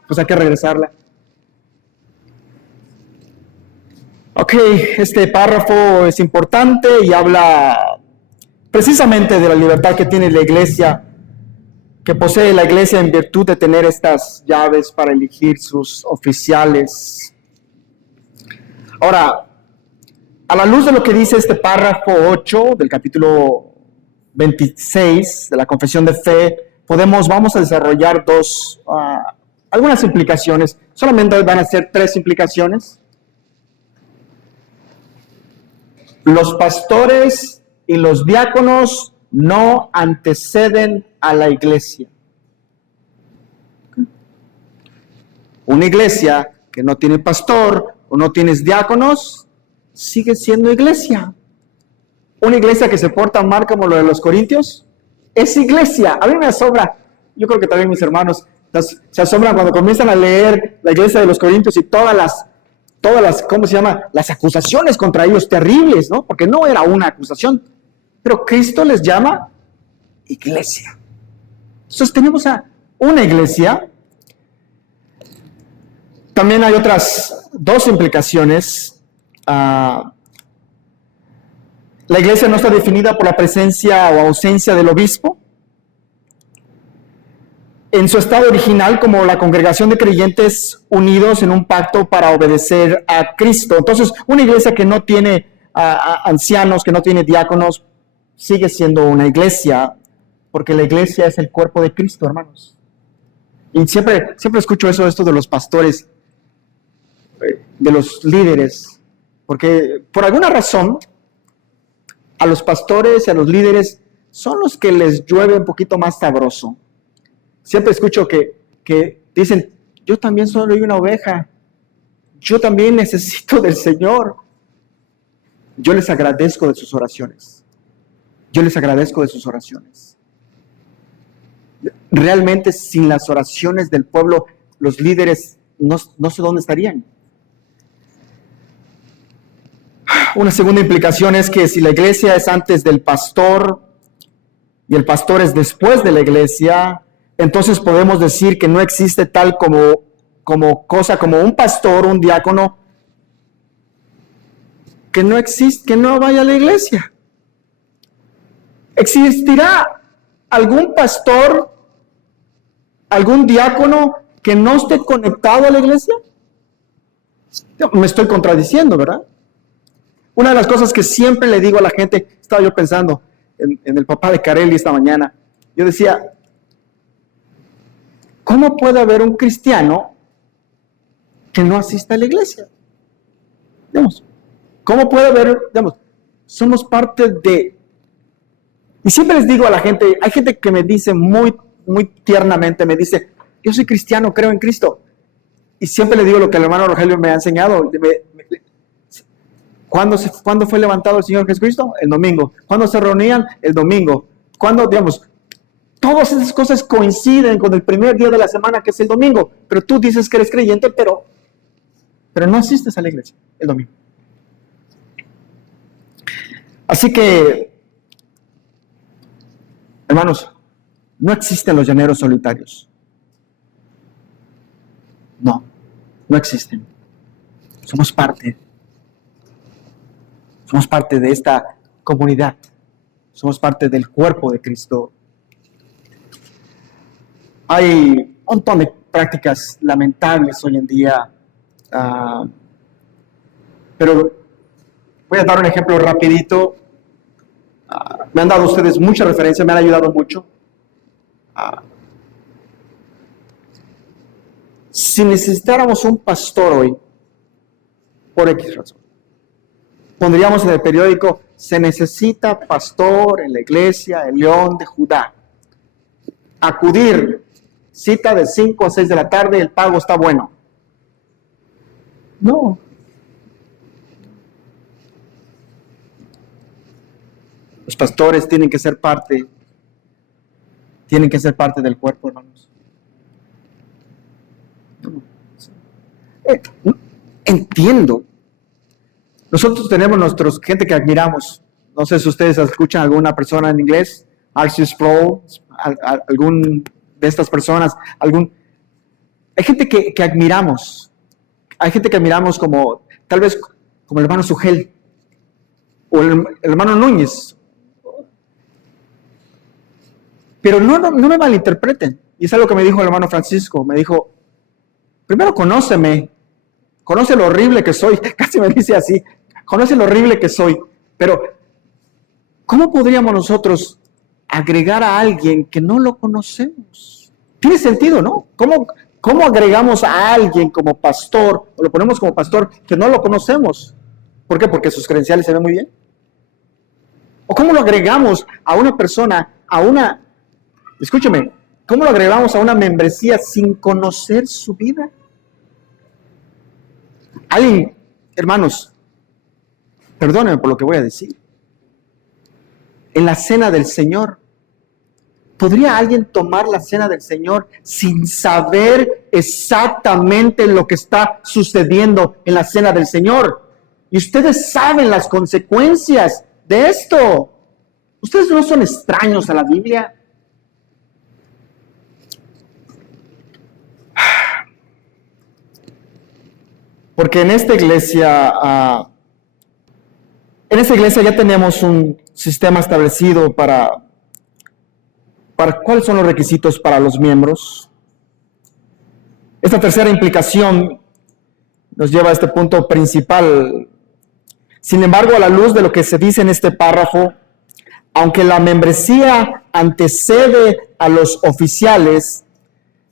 Pues hay que regresarla. Ok, este párrafo es importante y habla precisamente de la libertad que tiene la iglesia, que posee la iglesia en virtud de tener estas llaves para elegir sus oficiales. Ahora, a la luz de lo que dice este párrafo 8 del capítulo 26 de la Confesión de Fe, vamos a desarrollar algunas implicaciones. Solamente van a ser 3 implicaciones. Los pastores y los diáconos no anteceden a la iglesia. Una iglesia que no tiene pastor o no tiene diáconos, sigue siendo iglesia. Una iglesia que se porta mal como lo de los corintios, es iglesia. A mí me asombra, yo creo que también mis hermanos se asombran cuando comienzan a leer la iglesia de los corintios y todas las, ¿cómo se llama? Las acusaciones contra ellos terribles, ¿no? Porque no era una acusación, pero Cristo les llama iglesia. Entonces tenemos a una iglesia. También hay otras 2 implicaciones. La iglesia no está definida por la presencia o ausencia del obispo. En su estado original, como la congregación de creyentes unidos en un pacto para obedecer a Cristo. Entonces, una iglesia que no tiene ancianos, que no tiene diáconos, sigue siendo una iglesia, porque la iglesia es el cuerpo de Cristo, hermanos. Y siempre escucho esto de los pastores, de los líderes, porque por alguna razón a los pastores y a los líderes son los que les llueve un poquito más sabroso. Siempre escucho que dicen, yo también soy una oveja, yo también necesito del Señor. Yo les agradezco de sus oraciones. Realmente sin las oraciones del pueblo, los líderes no sé dónde estarían. Una segunda implicación es que si la iglesia es antes del pastor y el pastor es después de la iglesia, entonces podemos decir que no existe tal como cosa como un pastor, un diácono, que no vaya a la iglesia. ¿Existirá algún pastor, algún diácono que no esté conectado a la iglesia? Me estoy contradiciendo, ¿verdad? Una de las cosas que siempre le digo a la gente, estaba yo pensando en el papá de Carelli esta mañana, yo decía, ¿cómo puede haber un cristiano que no asista a la iglesia? Digamos, ¿cómo puede haber, somos parte de... Y siempre les digo a la gente, hay gente que me dice muy, muy tiernamente, me dice, yo soy cristiano, creo en Cristo. Y siempre le digo lo que el hermano Rogelio me ha enseñado. ¿Cuándo fue levantado el Señor Jesucristo? El domingo. ¿Cuándo se reunían? El domingo. ¿Cuándo, todas esas cosas coinciden con el primer día de la semana, que es el domingo? Pero tú dices que eres creyente, pero no asistes a la iglesia el domingo. Así que, hermanos, no existen los llaneros solitarios. No existen. Somos parte de esta comunidad. Somos parte del cuerpo de Cristo. Hay un montón de prácticas lamentables hoy en día, pero voy a dar un ejemplo rapidito. Me han dado ustedes mucha referencia, me han ayudado mucho. Si necesitáramos un pastor hoy, por X razón, pondríamos en el periódico, se necesita pastor en la iglesia El León de Judá. Acudir, cita de 5 a 6 de la tarde, el pago está bueno. No. pastores tienen que ser parte del cuerpo, hermanos. Entiendo. Nosotros tenemos nuestros gente que admiramos. No sé si ustedes escuchan a alguna persona en inglés, R.C. Sproul, algún de estas personas, hay gente que admiramos. Hay gente que admiramos como, tal vez, como el hermano Sugel, o el hermano Núñez. Pero no me malinterpreten. Y es algo que me dijo el hermano Francisco. Me dijo, primero conóceme, conoce lo horrible que soy. Casi me dice así, conoce lo horrible que soy. Pero, ¿cómo podríamos nosotros agregar a alguien que no lo conocemos? Tiene sentido, ¿no? ¿Cómo agregamos a alguien como pastor, o lo ponemos como pastor, que no lo conocemos? ¿Por qué? Porque sus credenciales se ven muy bien. ¿O cómo lo agregamos a una persona, escúcheme, cómo lo agregamos a una membresía sin conocer su vida? Alguien, hermanos, perdónenme por lo que voy a decir. En la cena del Señor, ¿podría alguien tomar la cena del Señor sin saber exactamente lo que está sucediendo en la cena del Señor? Y ustedes saben las consecuencias de esto. Ustedes no son extraños a la Biblia. Porque en esta iglesia ya tenemos un sistema establecido para cuáles son los requisitos para los miembros. Esta tercera implicación nos lleva a este punto principal. Sin embargo, a la luz de lo que se dice en este párrafo, aunque la membresía antecede a los oficiales,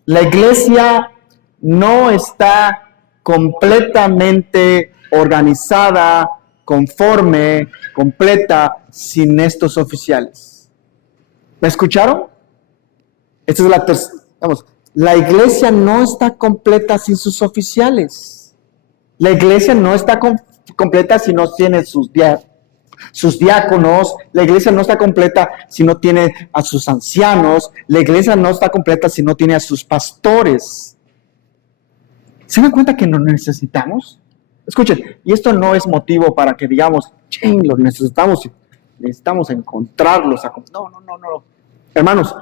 la iglesia no está completamente organizada, conforme, completa, sin estos oficiales. ¿Me escucharon? Esta es la iglesia no está completa sin sus oficiales. La iglesia no está completa si no tiene sus diáconos. La iglesia no está completa si no tiene a sus ancianos. La iglesia no está completa si no tiene a sus pastores. ¿Se dan cuenta que nos necesitamos? Escuchen, y esto no es motivo para que digamos, los necesitamos encontrarlos. No. Hermanos,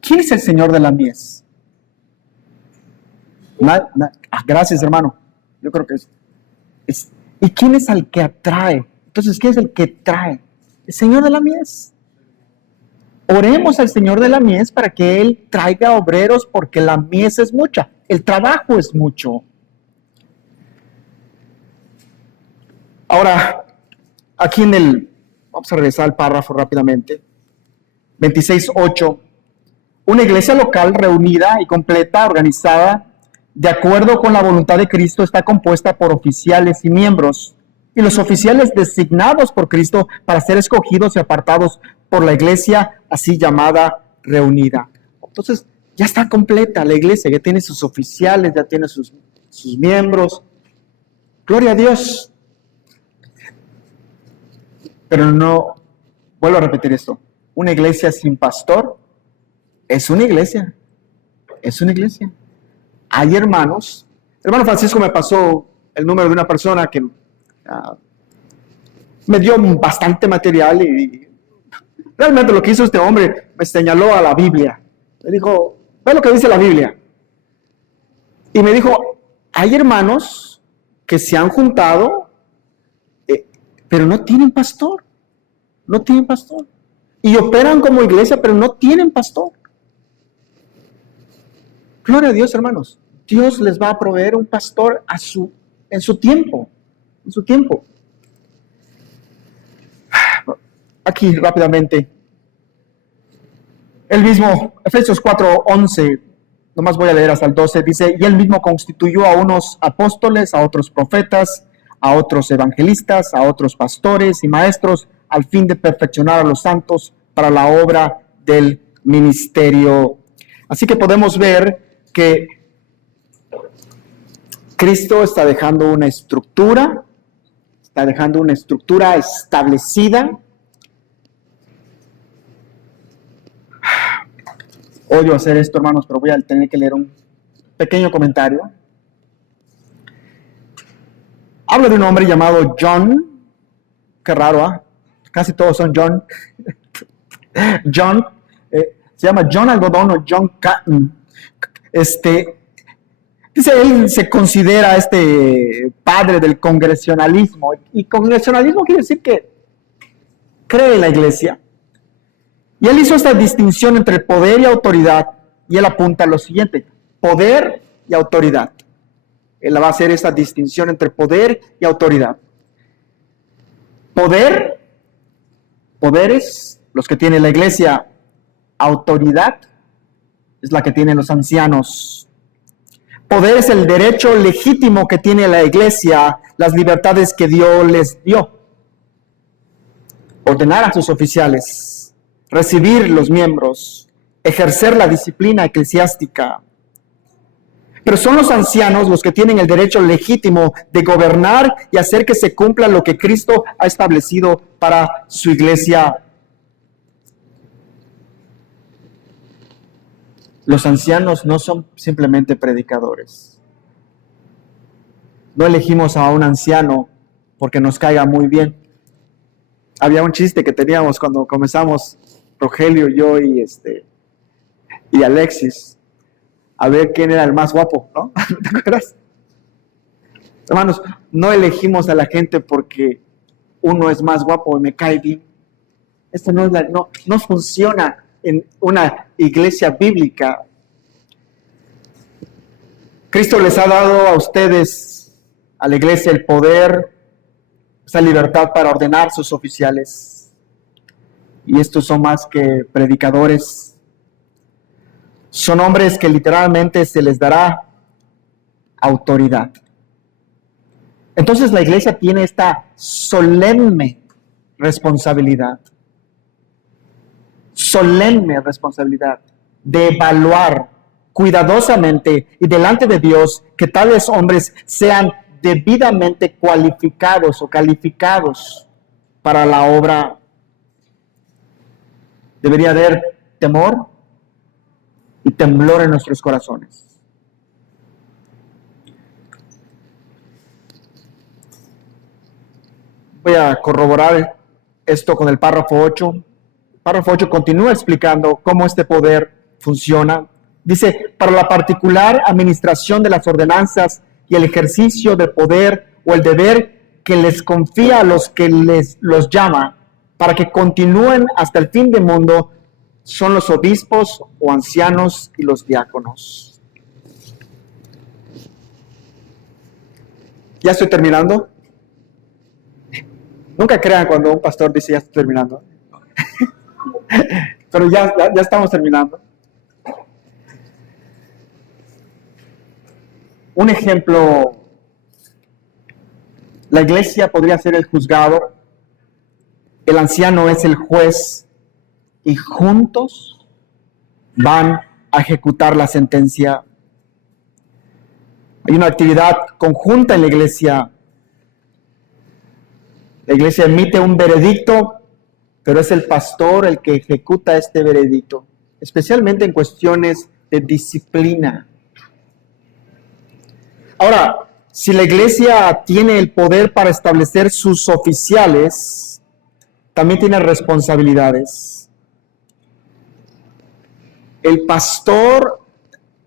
¿quién es el Señor de la mies? Gracias, hermano. Yo creo que es. ¿Y quién es el que atrae? Entonces, ¿quién es el que trae? El Señor de la mies. Oremos al Señor de la mies para que Él traiga obreros, porque la mies es mucha. El trabajo es mucho. Ahora, aquí vamos a regresar al párrafo rápidamente. 26:8. Una iglesia local reunida y completa, organizada, de acuerdo con la voluntad de Cristo, está compuesta por oficiales y miembros. Y los oficiales designados por Cristo para ser escogidos y apartados por la iglesia, así llamada reunida. Entonces, ya está completa la iglesia, ya tiene sus oficiales, ya tiene sus miembros. Gloria a Dios. Pero no, vuelvo a repetir esto, una iglesia sin pastor es una iglesia. Es una iglesia. Hay hermanos. El hermano Francisco me pasó el número de una persona que me dio bastante material y realmente lo que hizo este hombre me señaló a la Biblia. Me dijo, ve lo que dice la Biblia. Y me dijo, hay hermanos que se han juntado, pero no tienen pastor. No tienen pastor. Y operan como iglesia, pero no tienen pastor. Gloria a Dios, hermanos. Dios les va a proveer un pastor en su tiempo. En su tiempo. Aquí rápidamente. El mismo, Efesios 4:11, nomás voy a leer hasta el 12, dice, y él mismo constituyó a unos apóstoles, a otros profetas, a otros evangelistas, a otros pastores y maestros, al fin de perfeccionar a los santos para la obra del ministerio. Así que podemos ver que Cristo está dejando una estructura establecida, Odio hacer esto, hermanos, pero voy a tener que leer un pequeño comentario. Habla de un hombre llamado John. Qué raro, ¿ah? Casi todos son John. John, se llama John Algodón o John Cotton. Dice, él se considera padre del congresionalismo. Y congresionalismo quiere decir que cree en la iglesia. Y él hizo esta distinción entre poder y autoridad. Y él apunta a lo siguiente: poder y autoridad. Él va a hacer esta distinción entre poder y autoridad. Poderes, los que tiene la iglesia. Autoridad es la que tienen los ancianos. Poder es el derecho legítimo que tiene la iglesia, las libertades que Dios les dio. Ordenar a sus oficiales, recibir los miembros, ejercer la disciplina eclesiástica. Pero son los ancianos los que tienen el derecho legítimo de gobernar y hacer que se cumpla lo que Cristo ha establecido para su iglesia. Los ancianos no son simplemente predicadores. No elegimos a un anciano porque nos caiga muy bien. Había un chiste que teníamos cuando comenzamos, Rogelio, yo y Alexis, a ver quién era el más guapo, ¿no? ¿Te acuerdas? Hermanos, no elegimos a la gente porque uno es más guapo y me cae bien. Esto no funciona en una iglesia bíblica. Cristo les ha dado a ustedes, a la iglesia, el poder, esa libertad para ordenar sus oficiales. Y estos son más que predicadores. Son hombres que literalmente se les dará autoridad. Entonces la iglesia tiene esta solemne responsabilidad de evaluar cuidadosamente y delante de Dios que tales hombres sean debidamente cualificados o calificados para la obra. Debería haber temor y temblor en nuestros corazones. Voy a corroborar esto con el párrafo 8. El párrafo 8 continúa explicando cómo este poder funciona. Dice, para la particular administración de las ordenanzas y el ejercicio del poder o el deber que les confía a los que los llama, para que continúen hasta el fin del mundo, son los obispos o ancianos y los diáconos. Ya estoy terminando. Nunca crean cuando un pastor dice ya estoy terminando. Pero ya estamos terminando. Un ejemplo, la iglesia podría ser el juzgado, el anciano es el juez y juntos van a ejecutar la sentencia. Hay una actividad conjunta en la iglesia. La iglesia emite un veredicto, pero es el pastor el que ejecuta este veredicto, especialmente en cuestiones de disciplina. Ahora, si la iglesia tiene el poder para establecer sus oficiales, también tiene responsabilidades. El pastor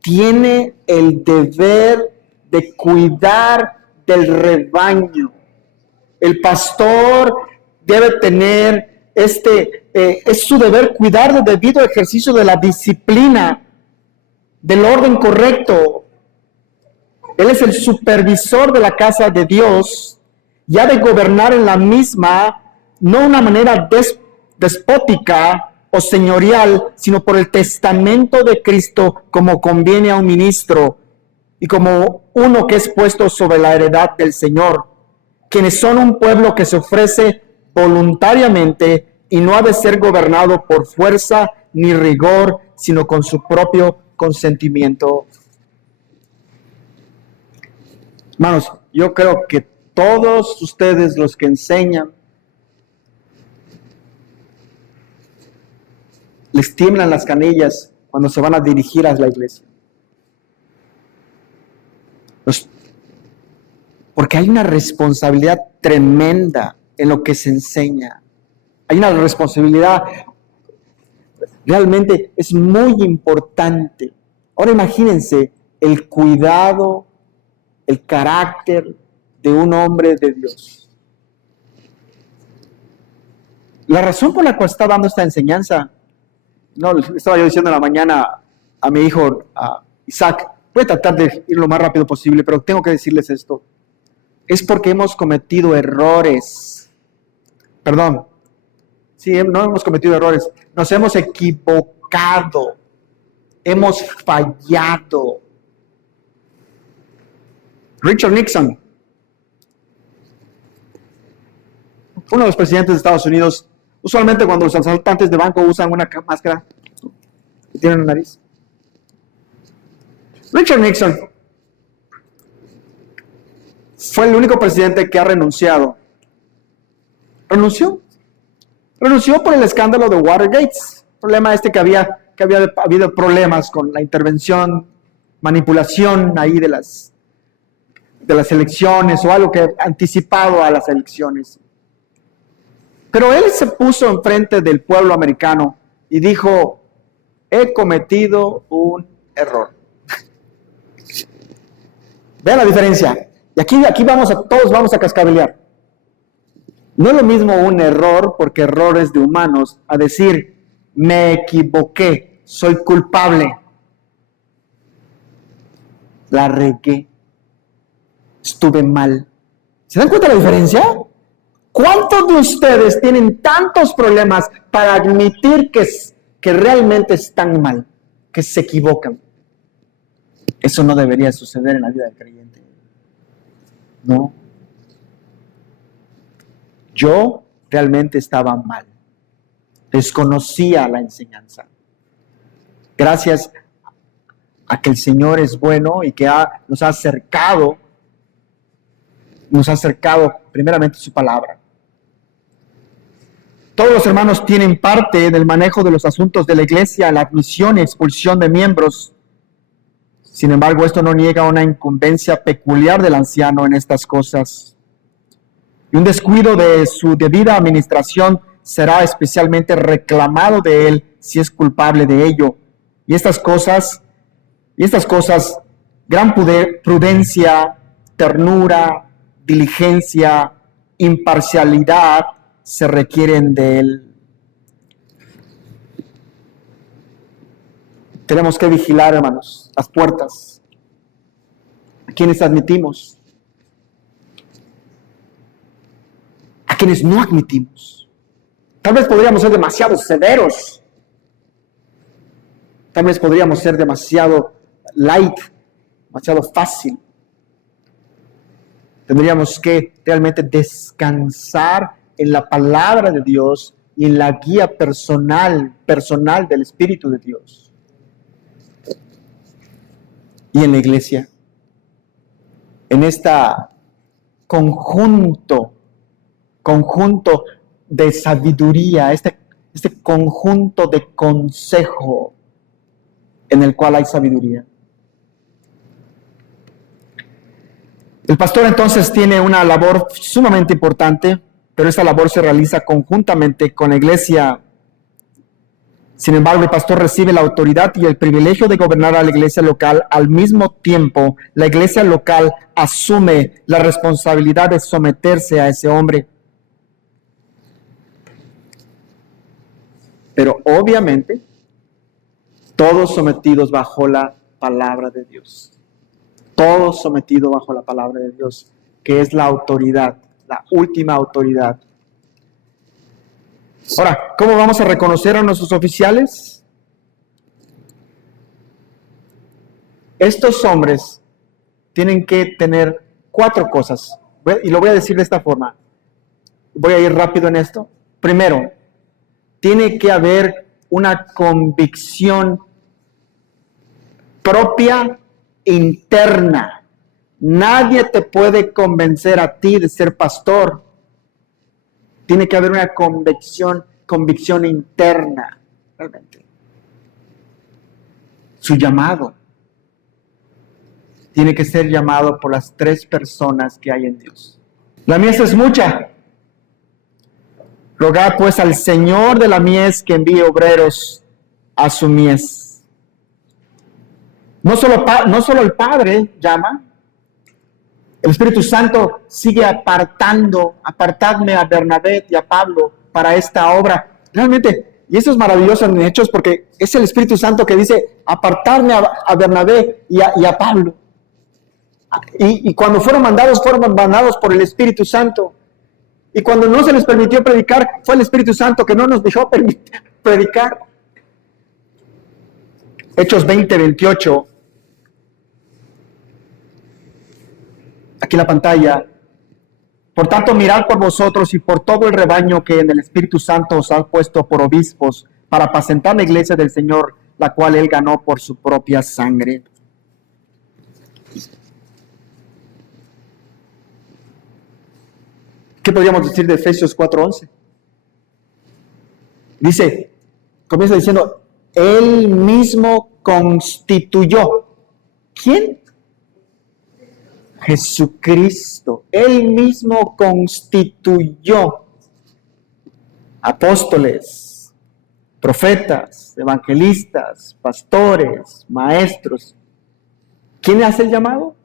tiene el deber de cuidar del rebaño. El pastor debe tener es su deber cuidar del debido ejercicio de la disciplina, del orden correcto. Él es el supervisor de la casa de Dios y ha de gobernar en la misma, no de una manera despótica o señorial, sino por el testamento de Cristo, como conviene a un ministro y como uno que es puesto sobre la heredad del Señor, quienes son un pueblo que se ofrece voluntariamente y no ha de ser gobernado por fuerza ni rigor, sino con su propio consentimiento. Hermanos, yo creo que todos ustedes los que enseñan, les tiemblan las canillas cuando se van a dirigir a la iglesia. Porque hay una responsabilidad tremenda en lo que se enseña. Hay una responsabilidad, realmente es muy importante. Ahora imagínense el cuidado, el carácter de un hombre de Dios. La razón por la cual está dando esta enseñanza, no, estaba yo diciendo en la mañana a mi hijo, a Isaac, voy a tratar de ir lo más rápido posible, pero tengo que decirles esto. Es porque hemos cometido errores. Perdón. Sí, no hemos cometido errores. Nos hemos equivocado. Hemos fallado. Richard Nixon, uno de los presidentes de Estados Unidos, usualmente cuando los asaltantes de banco usan una máscara que tienen en la nariz. Richard Nixon fue el único presidente que ha renunciado. Renunció por el escándalo de Watergate. El problema que había habido problemas con la intervención, manipulación ahí de las elecciones o algo que anticipado a las elecciones. Pero él se puso enfrente del pueblo americano y dijo, he cometido un error. Vean la diferencia. Y aquí todos vamos a cascabelear. No es lo mismo un error, porque errores de humanos, a decir, me equivoqué, soy culpable. La regué. Estuve mal. ¿Se dan cuenta de la diferencia? ¿Cuántos de ustedes tienen tantos problemas para admitir que realmente están mal, que se equivocan? Eso no debería suceder en la vida del creyente. No. Yo realmente estaba mal. Desconocía la enseñanza. Gracias a que el Señor es bueno y que nos ha acercado primeramente su palabra. Todos los hermanos tienen parte en el manejo de los asuntos de la iglesia, la admisión y expulsión de miembros. Sin embargo, esto no niega una incumbencia peculiar del anciano en estas cosas. Y un descuido de su debida administración será especialmente reclamado de él si es culpable de ello. Y estas cosas, gran prudencia, ternura, diligencia, imparcialidad, se requieren de él. Tenemos que vigilar, hermanos, las puertas. ¿A quienes admitimos? ¿A quienes no admitimos? Tal vez podríamos ser demasiado severos. Tal vez podríamos ser demasiado light, demasiado fácil. Tendríamos que realmente descansar en la palabra de Dios y en la guía personal del Espíritu de Dios. Y en la iglesia, en esta conjunto de sabiduría, este conjunto de consejo en el cual hay sabiduría. El pastor entonces tiene una labor sumamente importante, pero esta labor se realiza conjuntamente con la iglesia. Sin embargo, el pastor recibe la autoridad y el privilegio de gobernar a la iglesia local. Al mismo tiempo, la iglesia local asume la responsabilidad de someterse a ese hombre. Pero obviamente, todos sometidos bajo la palabra de Dios. Todos sometidos bajo la palabra de Dios, que es la autoridad, la última autoridad. Ahora, ¿cómo vamos a reconocer a nuestros oficiales? Estos hombres tienen que tener 4 cosas, y lo voy a decir de esta forma. Voy a ir rápido en esto. Primero, tiene que haber una convicción propia interna. Nadie te puede convencer a ti de ser pastor. Tiene que haber una convicción interna, realmente. Su llamado tiene que ser llamado por las tres personas que hay en Dios. La mies es mucha. Rogad pues al Señor de la mies que envíe obreros a su mies. No solo el Padre llama, el Espíritu Santo sigue apartadme a Bernabé y a Pablo para esta obra. Realmente, y eso es maravilloso en Hechos porque es el Espíritu Santo que dice, apartarme a Bernabé y a Pablo. Y cuando fueron mandados por el Espíritu Santo. Y cuando no se les permitió predicar, fue el Espíritu Santo que no nos dejó predicar. Hechos 20:28. Aquí en la pantalla. Por tanto, mirad por vosotros y por todo el rebaño que en el Espíritu Santo os ha puesto por obispos para apacentar la iglesia del Señor, la cual él ganó por su propia sangre. ¿Qué podríamos decir de Efesios 4:11? Dice, comienza diciendo, él mismo constituyó. ¿Quién? Jesucristo. Él mismo constituyó apóstoles, profetas, evangelistas, pastores, maestros. ¿Quién hace el llamado?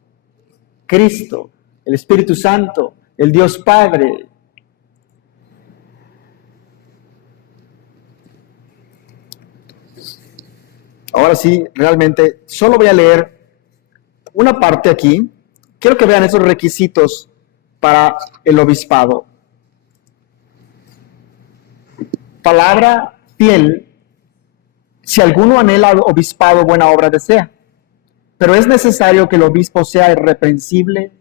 Cristo, el Espíritu Santo, el Dios Padre. Ahora sí, realmente, solo voy a leer una parte aquí. Quiero que vean esos requisitos para el obispado. Palabra fiel, si alguno anhela obispado, buena obra desea. Pero es necesario que el obispo sea irreprensible,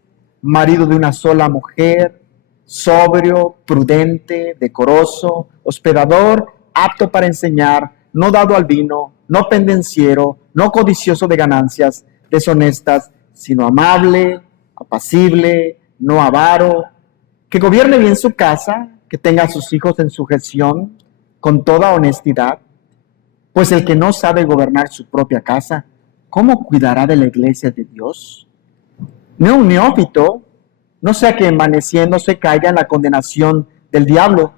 marido de una sola mujer, sobrio, prudente, decoroso, hospedador, apto para enseñar, no dado al vino, no pendenciero, no codicioso de ganancias deshonestas, sino amable, apacible, no avaro, que gobierne bien su casa, que tenga a sus hijos en sujeción, con toda honestidad. Pues el que no sabe gobernar su propia casa, ¿cómo cuidará de la iglesia de Dios? No un neófito, no sea que envaneciéndose caiga en la condenación del diablo.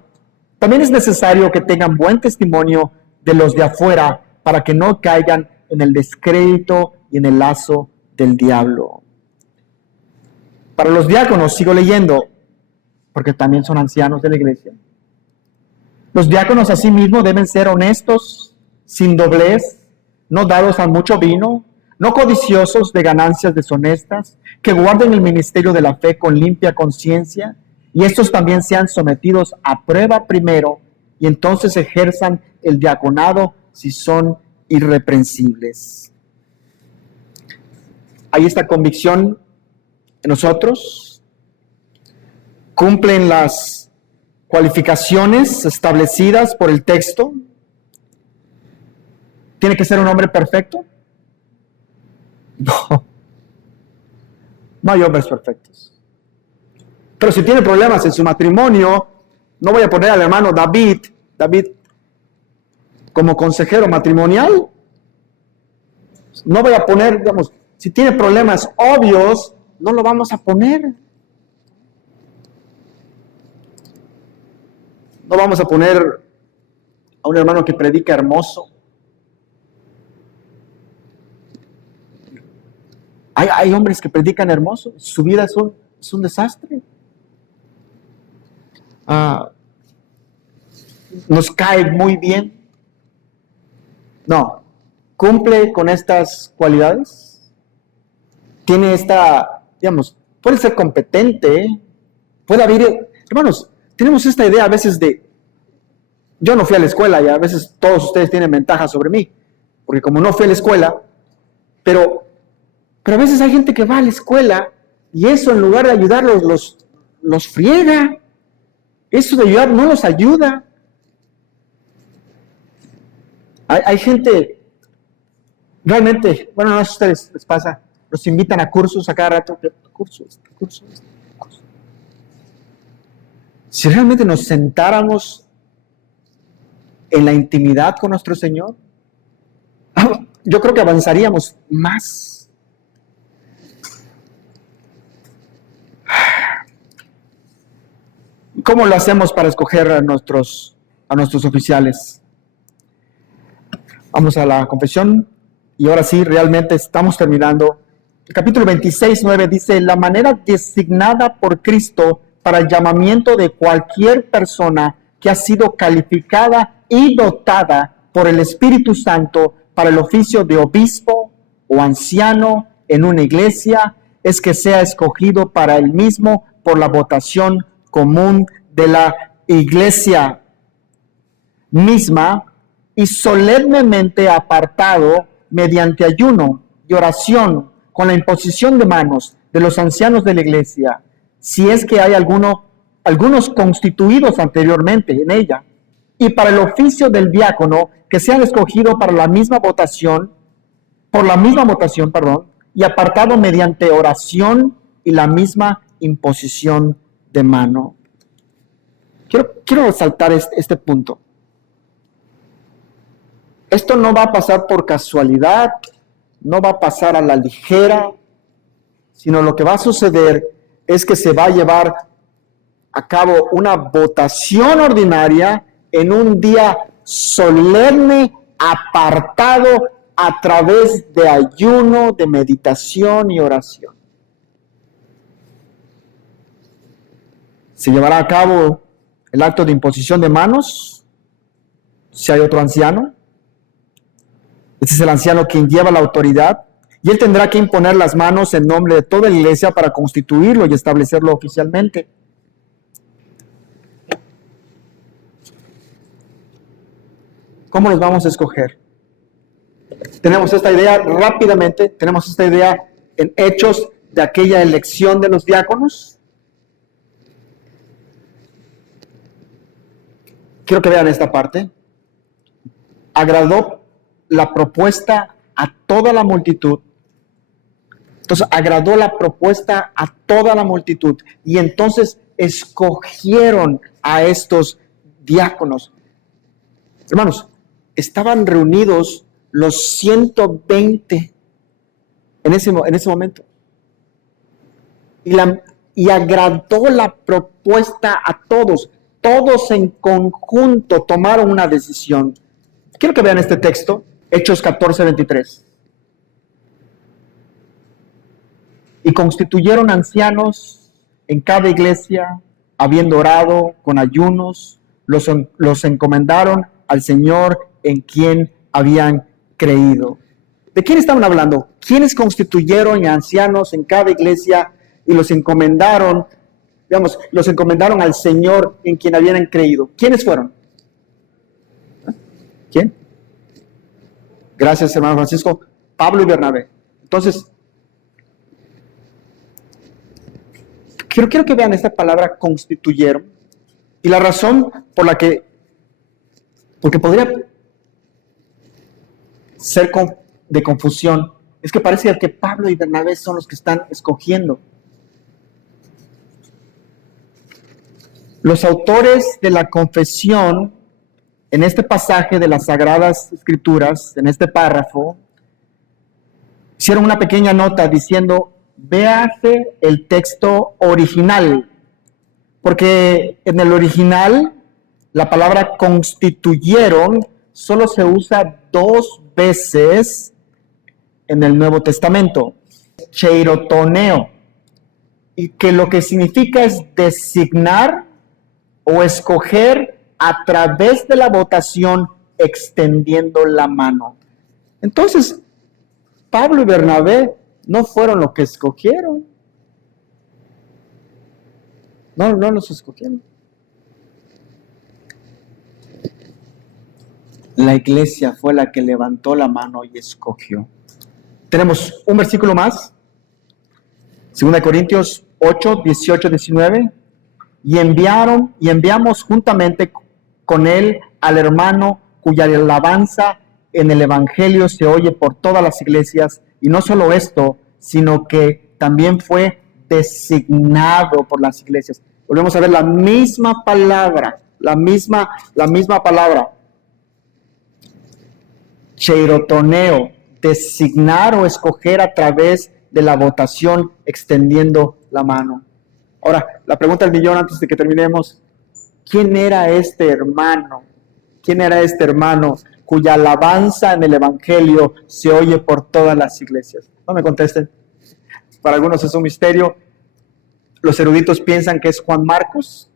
También es necesario que tengan buen testimonio de los de afuera para que no caigan en el descrédito y en el lazo del diablo. Para los diáconos, sigo leyendo, porque también son ancianos de la iglesia. Los diáconos asimismo deben ser honestos, sin doblez, no dados a mucho vino, no codiciosos de ganancias deshonestas, que guarden el ministerio de la fe con limpia conciencia, y estos también sean sometidos a prueba primero, y entonces ejerzan el diaconado si son irreprensibles. Hay esta convicción en nosotros, cumplen las cualificaciones establecidas por el texto. ¿Tiene que ser un hombre perfecto? No hay hombres perfectos. Pero si tiene problemas en su matrimonio, no voy a poner al hermano David como consejero matrimonial. No voy a poner, digamos, si tiene problemas obvios, no lo vamos a poner. No vamos a poner a un hermano que predica hermoso. Hay hombres que predican hermoso, su vida es un desastre. Nos cae muy bien. No, cumple con estas cualidades. Tiene esta, digamos, puede ser competente, puede haber, hermanos, tenemos esta idea a veces de, yo no fui a la escuela y a veces todos ustedes tienen ventaja sobre mí, porque como no fui a la escuela, pero a veces hay gente que va a la escuela y eso en lugar de ayudarlos los friega. Eso de ayudar no los ayuda. Hay gente, realmente, bueno, no sé si a ustedes les pasa, los invitan a cursos a cada rato, curso. Si realmente nos sentáramos en la intimidad con nuestro Señor, yo creo que avanzaríamos más. ¿Cómo lo hacemos para escoger a nuestros oficiales? Vamos a la confesión y ahora sí, realmente estamos terminando. El capítulo 26:9 dice: la manera designada por Cristo para el llamamiento de cualquier persona que ha sido calificada y dotada por el Espíritu Santo para el oficio de obispo o anciano en una iglesia es que sea escogido para él mismo por la votación común de la iglesia misma y solemnemente apartado mediante ayuno y oración con la imposición de manos de los ancianos de la iglesia, si es que hay algunos constituidos anteriormente en ella, y para el oficio del diácono que sean escogidos por la misma votación, y apartado mediante oración y la misma imposición de mano. Quiero resaltar este punto. Esto no va a pasar por casualidad, no va a pasar a la ligera, sino lo que va a suceder es que se va a llevar a cabo una votación ordinaria en un día solemne, apartado a través de ayuno, de meditación y oración. Se llevará a cabo el acto de imposición de manos, si hay otro anciano. Este es el anciano quien lleva la autoridad, y él tendrá que imponer las manos en nombre de toda la iglesia para constituirlo y establecerlo oficialmente. ¿Cómo los vamos a escoger? Tenemos esta idea rápidamente, tenemos esta idea en Hechos de aquella elección de los diáconos. Quiero que vean esta parte. Agradó la propuesta a toda la multitud. Entonces agradó la propuesta a toda la multitud y entonces escogieron a estos diáconos. Hermanos, estaban reunidos los 120 en ese momento. Y agradó la propuesta a todos. Todos en conjunto tomaron una decisión. Quiero que vean este texto, Hechos 14:23. Y constituyeron ancianos en cada iglesia, habiendo orado con ayunos, los encomendaron al Señor en quien habían creído. ¿De quién estaban hablando? ¿Quiénes constituyeron ancianos en cada iglesia y los encomendaron al Señor en quien habían creído? ¿Quiénes fueron? ¿Quién? Gracias, hermano Francisco. Pablo y Bernabé. Entonces, quiero que vean esta palabra constituyeron y la razón porque podría ser de confusión es que parece que Pablo y Bernabé son los que están escogiendo. Los autores de la confesión en este pasaje de las Sagradas Escrituras, en este párrafo, hicieron una pequeña nota diciendo: véase el texto original, porque en el original la palabra constituyeron solo se usa 2 veces en el Nuevo Testamento, cheirotoneo, y que lo que significa es designar o escoger a través de la votación extendiendo la mano. Entonces, Pablo y Bernabé no fueron los que escogieron. No los escogieron. La iglesia fue la que levantó la mano y escogió. Tenemos un versículo más. 2 Corintios 8, 18, 19. Y enviamos juntamente con él al hermano cuya alabanza en el evangelio se oye por todas las iglesias, y no solo esto, sino que también fue designado por las iglesias. Volvemos a ver la misma palabra, la misma palabra. Cheirotoneo, designar o escoger a través de la votación extendiendo la mano. Ahora, la pregunta del millón antes de que terminemos, ¿quién era este hermano? ¿Quién era este hermano cuya alabanza en el Evangelio se oye por todas las iglesias? No me contesten. Para algunos es un misterio. Los eruditos piensan que es Juan Marcos.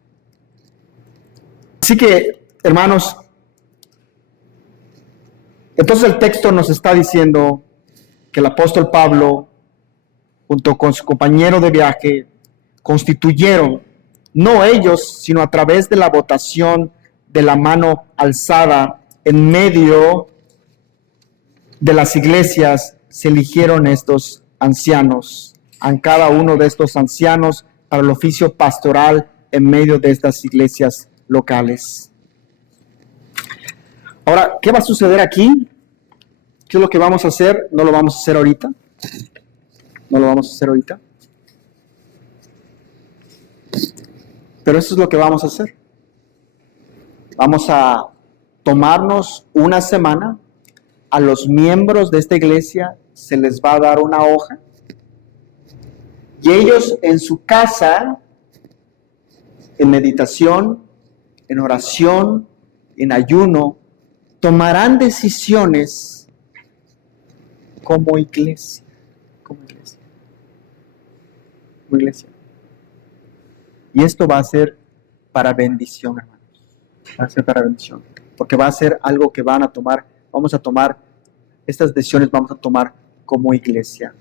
Así que, hermanos, entonces el texto nos está diciendo que el apóstol Pablo, junto con su compañero de viaje, constituyeron, no ellos, sino a través de la votación de la mano alzada en medio de las iglesias, se eligieron estos ancianos, a cada uno de estos ancianos para el oficio pastoral en medio de estas iglesias locales. Ahora, ¿qué va a suceder aquí? ¿Qué es lo que vamos a hacer? No lo vamos a hacer ahorita. No lo vamos a hacer ahorita. Pero eso es lo que vamos a hacer. Vamos a tomarnos una semana. A los miembros de esta iglesia se les va a dar una hoja. Y ellos en su casa, en meditación, en oración, en ayuno, tomarán decisiones como iglesia. Como iglesia. Como iglesia. Y esto va a ser para bendición, hermanos. Va a ser para bendición. Porque va a ser algo que vamos a tomar estas decisiones, vamos a tomar como iglesia.